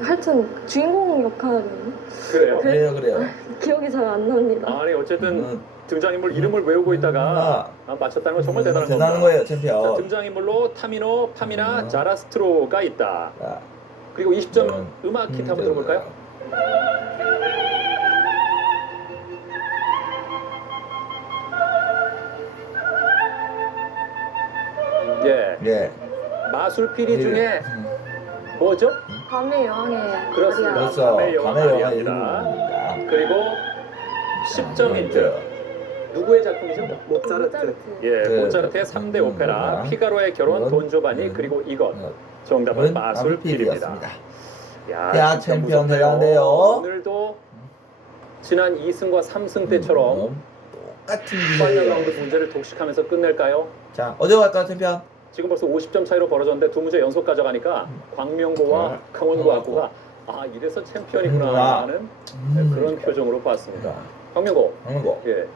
하여튼 주인공 역할이에요. 그래요? 그래요. 기억이 잘 안 납니다. 아니 어쨌든 등장인물 이름을 외우고 있다가 맞췄다는 건 정말 대단한 겁니다. 대단한 거예요, 챔피언. 자, 등장인물로 타미노, 파미나, 자라스트로가 있다. 그리고 20점 음악 힌트 한번 들어볼까요? 예. 마술피리 중에 뭐죠? 밤의 여왕의 그렇습니다. 그렇죠. 밤의 여왕입니다. 그리고 10점 힌트. 누구의 작품이죠? 모차르트. 모차르트의 3대 오페라, 피가로의 결혼, 돈조바니, 그리고 이것. 정답은 마술피리입니다. 야, 챔피언 대단한데요. 오늘도 지난 2승과 3승 때처럼 똑같은 파이널 라운드 문제를 독식하면서 끝낼까요? 자, 어디로 갈까요, 챔피언? 지금 벌써 50점 차이로 벌어졌는데 두 문제 연속 가져가니까 광명고와 강원고학고가 이래서 챔피언이구나 하는 그런 표정으로 봤습니다. 광명고.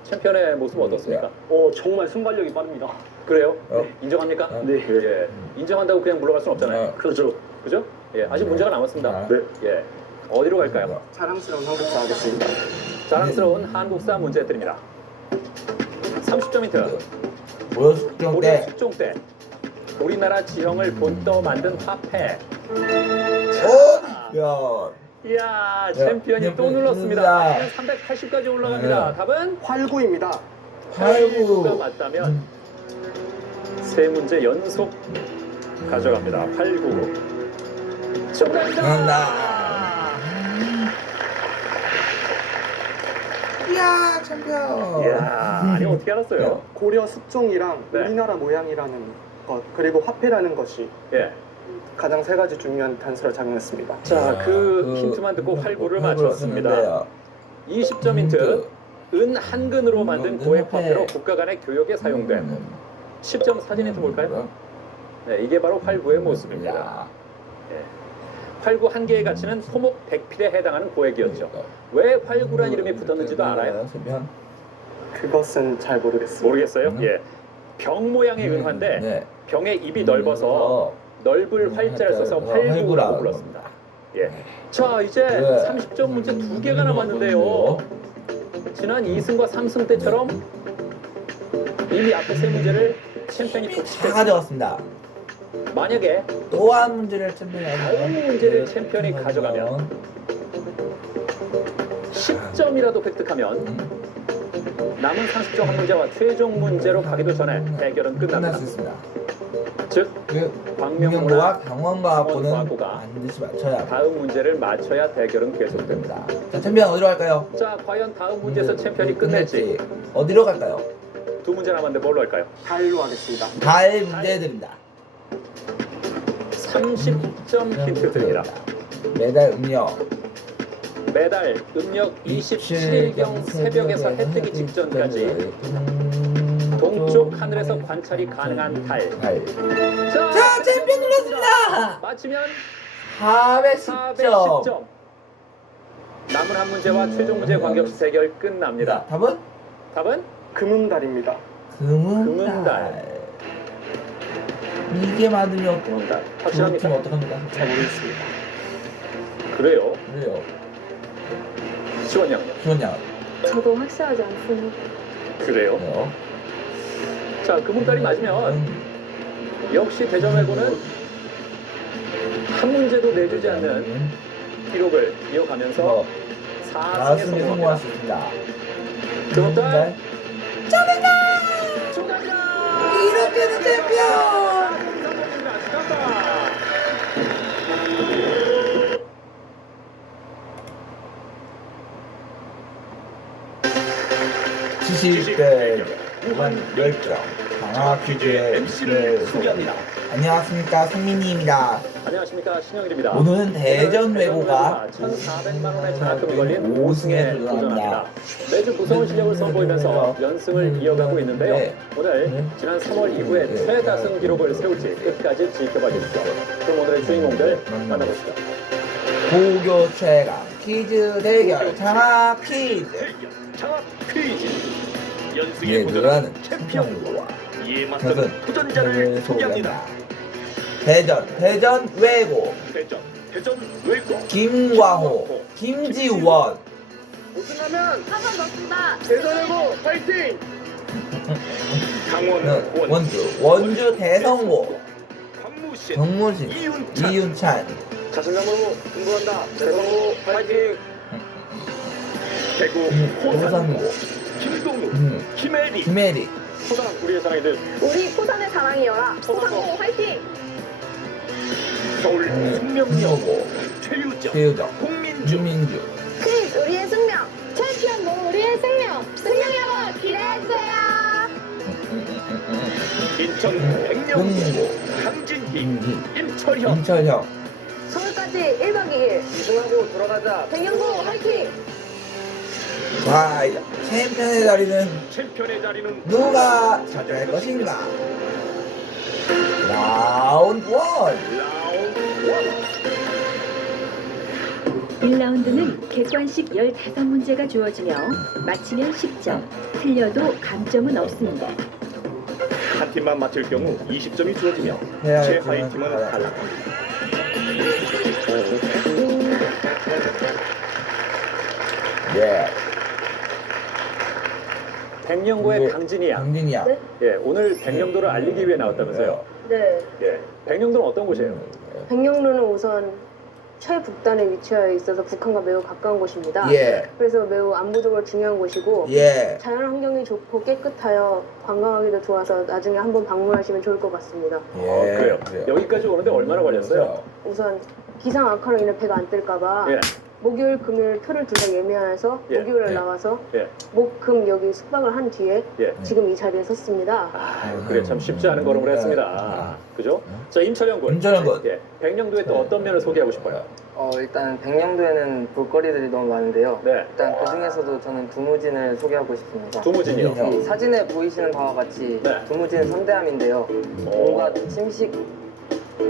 챔피언의 모습 어떻습니까? 정말 순발력이 빠릅니다. 그래요? 인정합니까? 네. 인정한다고 그냥 물러갈 수는 없잖아요. 그렇죠. 그죠? 아직 문제가 남았습니다. 어디로 갈까요? 자랑스러운 한국사 하겠습니다. 자랑스러운 한국사 문제 드립니다. 30점 힌트. 고려 숙종 때. 숙종 때 우리나라 지형을 본떠 만든 화폐. 이야, 챔피언이 또 눌렀습니다. 380까지 올라갑니다. 답은 활구입니다. 활구가 맞다면 세 문제 연속 가져갑니다. 활구. 정답입니다. 이야, 챔피언. 이야, 아니 어떻게 알았어요? 고려 숙종이랑 우리나라 모양이라는 것 그리고 화폐라는 것이 가장 세 가지 중요한 단서를 작용했습니다. 자, 그 힌트만 듣고 활구를 맞췄습니다. 20점 힌트. 은 한근으로 만든 고액 화폐로 국가 간의 교역에 사용된 10점 사진 힌트 볼까요? 이게 바로 활구의 모습입니다. 활구 한 개의 가치는 소목 100필에 해당하는 고액이었죠. 왜 활구란 이름이 붙었는지도 알아요? 그것은 잘 모르겠습니다. 모르겠어요? 병 모양의 은화인데 병의 입이 넓어서 넓을 활자를 써서 활구라고 불렀습니다. 자, 이제 30점 문제 2개가 남았는데요. 지난 2승과 3승 때처럼 이미 앞에 세 문제를 챔피언이 독식했습니다. 가져왔습니다. 만약에 또 한 문제를 챔피언이 다음 문제를 챔피언이 가져가면 10점이라도 획득하면 남은 30점 한 문제와 최종 문제로 가기도 전에 대결은 끝납니다. 즉 광명고와 강원고학고는 반드시 맞춰야 다음 문제를 맞춰야 대결은 계속됩니다. 자, 챔피언 어디로 갈까요? 자, 과연 다음 문제에서 챔피언이 끝낼지 어디로 갈까요? 두 문제 남았는데 뭘로 할까요? 달로 하겠습니다. 달 문제 드립니다. 30점 힌트 드립니다. 매달 음력 매달 음력 27경 새벽에서 해 뜨기 직전까지 동쪽 하늘에서 관찰이 가능한 달. 자, 챔피언 눌렀습니다. 맞히면 410점. 남은 한 문제와 최종 문제 관계없이 대결 끝납니다. 답은? 금은달입니다. 금은달. 이게 맞으면 확실합니까? 어떡합니까? 잘 모르겠습니다. 그래요? 시원양. 저도 확실하지 않습니다. 그래요? 자, 금은달이 맞으면 역시 대전외고는 한 문제도 내주지 않는 기록을 이어가면서 4승에 성공할 수 있습니다. 금은달 정답이다! 이렇게는 챔피언! 지식대 무한 열정 강화 퀴즈의 MC를 소개합니다. 안녕하십니까, 성민이입니다. 안녕하십니까, 신영일입니다. 오늘은 대전 외고가 1,400만 원의 장학금이 걸린 5승에 도전합니다. 매주 무서운 실력을 선보이면서 연승을 이어가고 있는데요. 오늘 지난 3월 이후에 최다승 기록을 세울지 끝까지 지켜봐 주십시오. 그럼 오늘의 주인공들 만나보시죠. 고교 최강 퀴즈 대결 장학 퀴즈. 장학 퀴즈. 연승에 예, 도전하는 누가는 챔피언과 이에 맞서는 저는 도전자를 소개합니다. 대전 외고 대전 외고 김광호 김지원. 우승하면 한번 넣습니다. 대전외고 파이팅! 강원 원주 대성고 정무신 이윤찬. 자신감으로 승부한다. 대성고 파이팅! 대구 호산고 김동우 김혜리 포상 우리의 사랑이들. 우리 포산의 사랑이여라. 포산고 화이팅! 서울 숙명여고 최유정 홍민주 퀴즈 우리의 숙명. 챔피언도 우리의 숙명. 숙명여고 기대해주세요. 인천 백령고 강진희 임철형 서울까지 1박 2일. 우승하고 돌아가자. 백령고 화이팅! 자, 챔피언의 자리는 누가 차지할 것인가? 라운드 1. 1라운드는 객관식 15문제가 주어지며 맞히면 10점, 틀려도 감점은 없습니다. 한 팀만 맞힐 경우 20점이 주어지며 최하위 팀은 탈락합니다. 예. 백령고의 강진이야. 네? 예, 오늘 백령도를 알리기 위해 나왔다면서요. 네. 예, 백령도는 어떤 곳이에요? 백령도는 우선 최북단에 위치하여 있어서 북한과 매우 가까운 곳입니다. 예. 그래서 매우 안보적으로 중요한 곳이고 예. 자연 환경이 좋고 깨끗하여 관광하기도 좋아서 나중에 한번 방문하시면 좋을 것 같습니다. 그래요. 여기까지 오는데 얼마나 걸렸어요? 우선 기상 악화로 인해 배가 안 뜰까봐 예. 목요일, 금요일, 토요일 둘 다 예매해서 예. 목요일에 나와서 예. 목, 금 여기 숙박을 한 뒤에 예. 지금 이 자리에 섰습니다. 그래 참 쉽지 않은 걸음을 했습니다. 그죠? 자, 임철영 군. 예. 백령도의 또 어떤 면을 소개하고 싶어요? 일단 백령도에는 볼거리들이 너무 많은데요. 네. 일단 그 중에서도 저는 두무진을 소개하고 싶습니다. 두무진이요? 이 사진에 보이시는 바와 같이 두무진 선대함인데요. 온갖 침식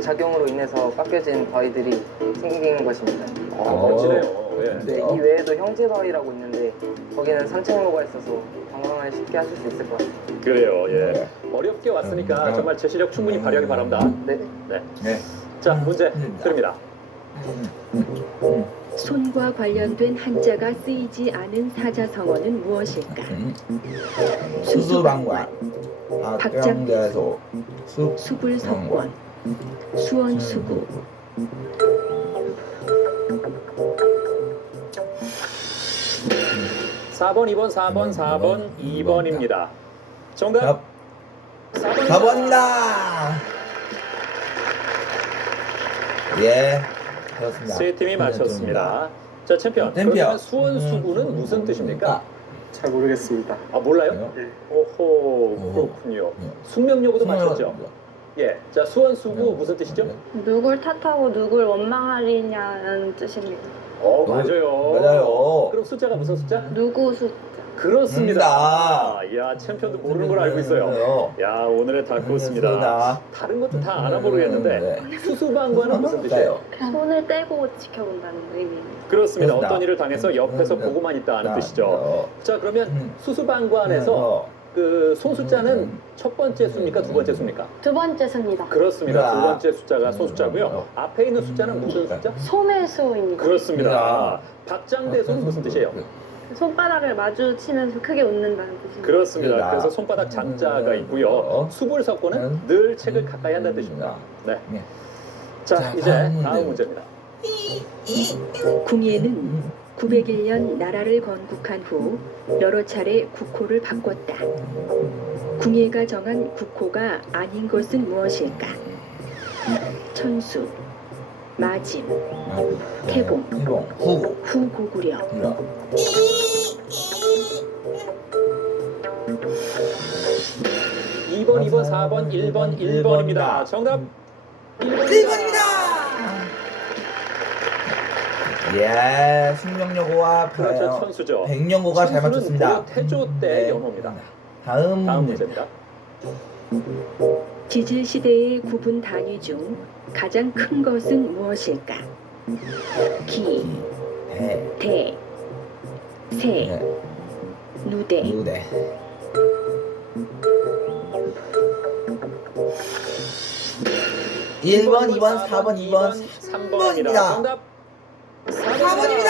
작용으로 인해서 깎여진 바위들이 생긴 것입니다. 멋지네요. 예. 네, 이 외에도 형제 바위라고 있는데 거기는 산책로가 있어서 관광을 쉽게 하실 수 있을 것 같아요. 그래요. 예. 어렵게 왔으니까 정말 제 실력 충분히 발휘하기 바랍니다. 네. 네. 자, 문제 드립니다. 손과 관련된 한자가 쓰이지 않은 사자성어는 무엇일까? 수수방관 박장대소 수불석권 수원수구. (4번) (2번) (4번) (4번) (2번입니다) 정답 4번입니다. 예, 그렇습니다. 세 팀이 맞췄습니다. 자, 챔피언. 그러면 수원수구는 무슨 뜻입니까? 잘 모르겠습니다. 아, 몰라요? 오호, 그렇군요. 숙명여고도 맞췄죠? 예. 자, 수원수구 무슨 뜻이죠? 누굴 탓하고 누굴 원망하리냐는 뜻입니다. 맞아요. 그럼 숫자가 무슨 숫자? 누구 숫자. 그렇습니다. 야, 챔피언도 모르는 걸 알고 있어요. 야, 오늘의 다크호스입니다. 다른 것도 다 알아보겠는데 수수방관은 무슨 뜻이에요? 손을 떼고 지켜본다는 의미입니다. 그렇습니다. 어떤 일을 당해서 옆에서 보고만 있다는 뜻이죠. 자, 그러면 수수방관에서 그 소숫자는 첫 번째 수입니까? 두 번째 수입니까? 두 번째 수입니다. 그렇습니다. 두 번째 숫자가 소숫자고요. 앞에 있는 숫자는 무슨 숫자? 소매수입니다. 그렇습니다. 박장대소는 무슨 뜻이에요? 손바닥을 마주치면서 크게 웃는다는 뜻입니다. 그렇습니다. 그래서 손바닥 장자가 있고요. 수불석고는 늘 책을 가까이 한다는 뜻입니다. 네. 자, 이제 다음 문제입니다. 궁예는 901년 나라를 건국한 후 여러 차례 국호를 바꿨다. 궁예가 정한 국호가 아닌 것은 무엇일까? 천수, 마진, 태봉, 후고구려. 2번, 2번, 4번, 1번, 1번입니다. 정답 1번입니다. 예, 숙명여고와 그렇죠, 천수죠. 백령고가 잘 맞췄습니다. 고려 태조 때 연호입니다. 다음 문제입니다. 지질 시대의 구분 단위 중 가장 큰 것은 무엇일까? 기, 대, 세, 누대. 일 번, 2번, 4번, 2번, 3번입니다. 정답 4번입니다.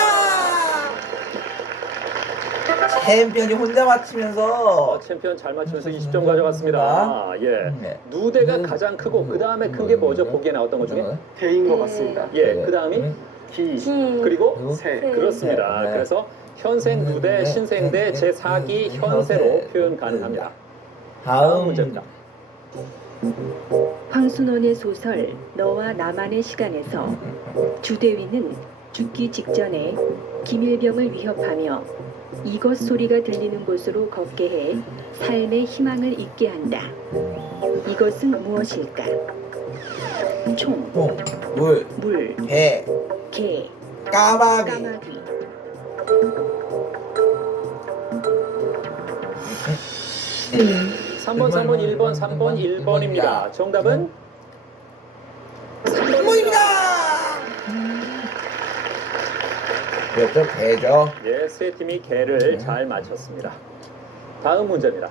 챔피언이 혼자 맞히면서 챔피언 잘 맞추면서 20점 가져갔습니다. 예. 누대가 가장 크고 그 다음에 큰 게 뭐죠? 보기에 나왔던 것 중에? 대인 것 같습니다. 예. 그 다음이 기, 그리고 세. 그렇습니다. 그래서 현생 누대, 신생대, 제4기 현세로 표현 가능합니다. 다음 문제입니다. 황순원의 소설 너와 나만의 시간에서 주대위는 죽기 직전에 김일병을 위협하며 이것 소리가 들리는 곳으로 걷게 해 삶의 희망을 잊게 한다. 이것은 무엇일까? 총, 물, 개, 까마귀. 3번, 3번, 1번, 3번, 1번입니다. 정답은 3번입니다. 그렇죠, 개죠. 예, 세 팀이 개를 잘 맞췄습니다. 다음 문제입니다.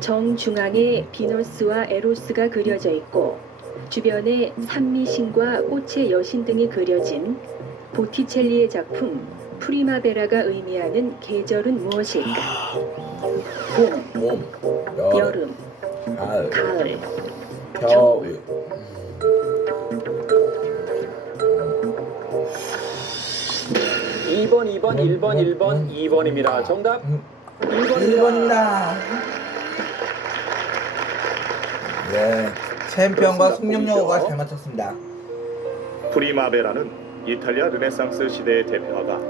정중앙에 비너스와 에로스가 그려져 있고 주변에 산미신과 꽃의 여신 등이 그려진 보티첼리의 작품 프리마베라가 의미하는 계절은 무엇일까? 봄, 여름, 가을, 겨울. (2번) 2번, 1번, 1번, 2번입니다. 정답 1번입니다. 네, 챔피언과 숙명여고가 잘 맞췄습니다. 프리마베라는 이탈리아 르네상스 시대의 대표화가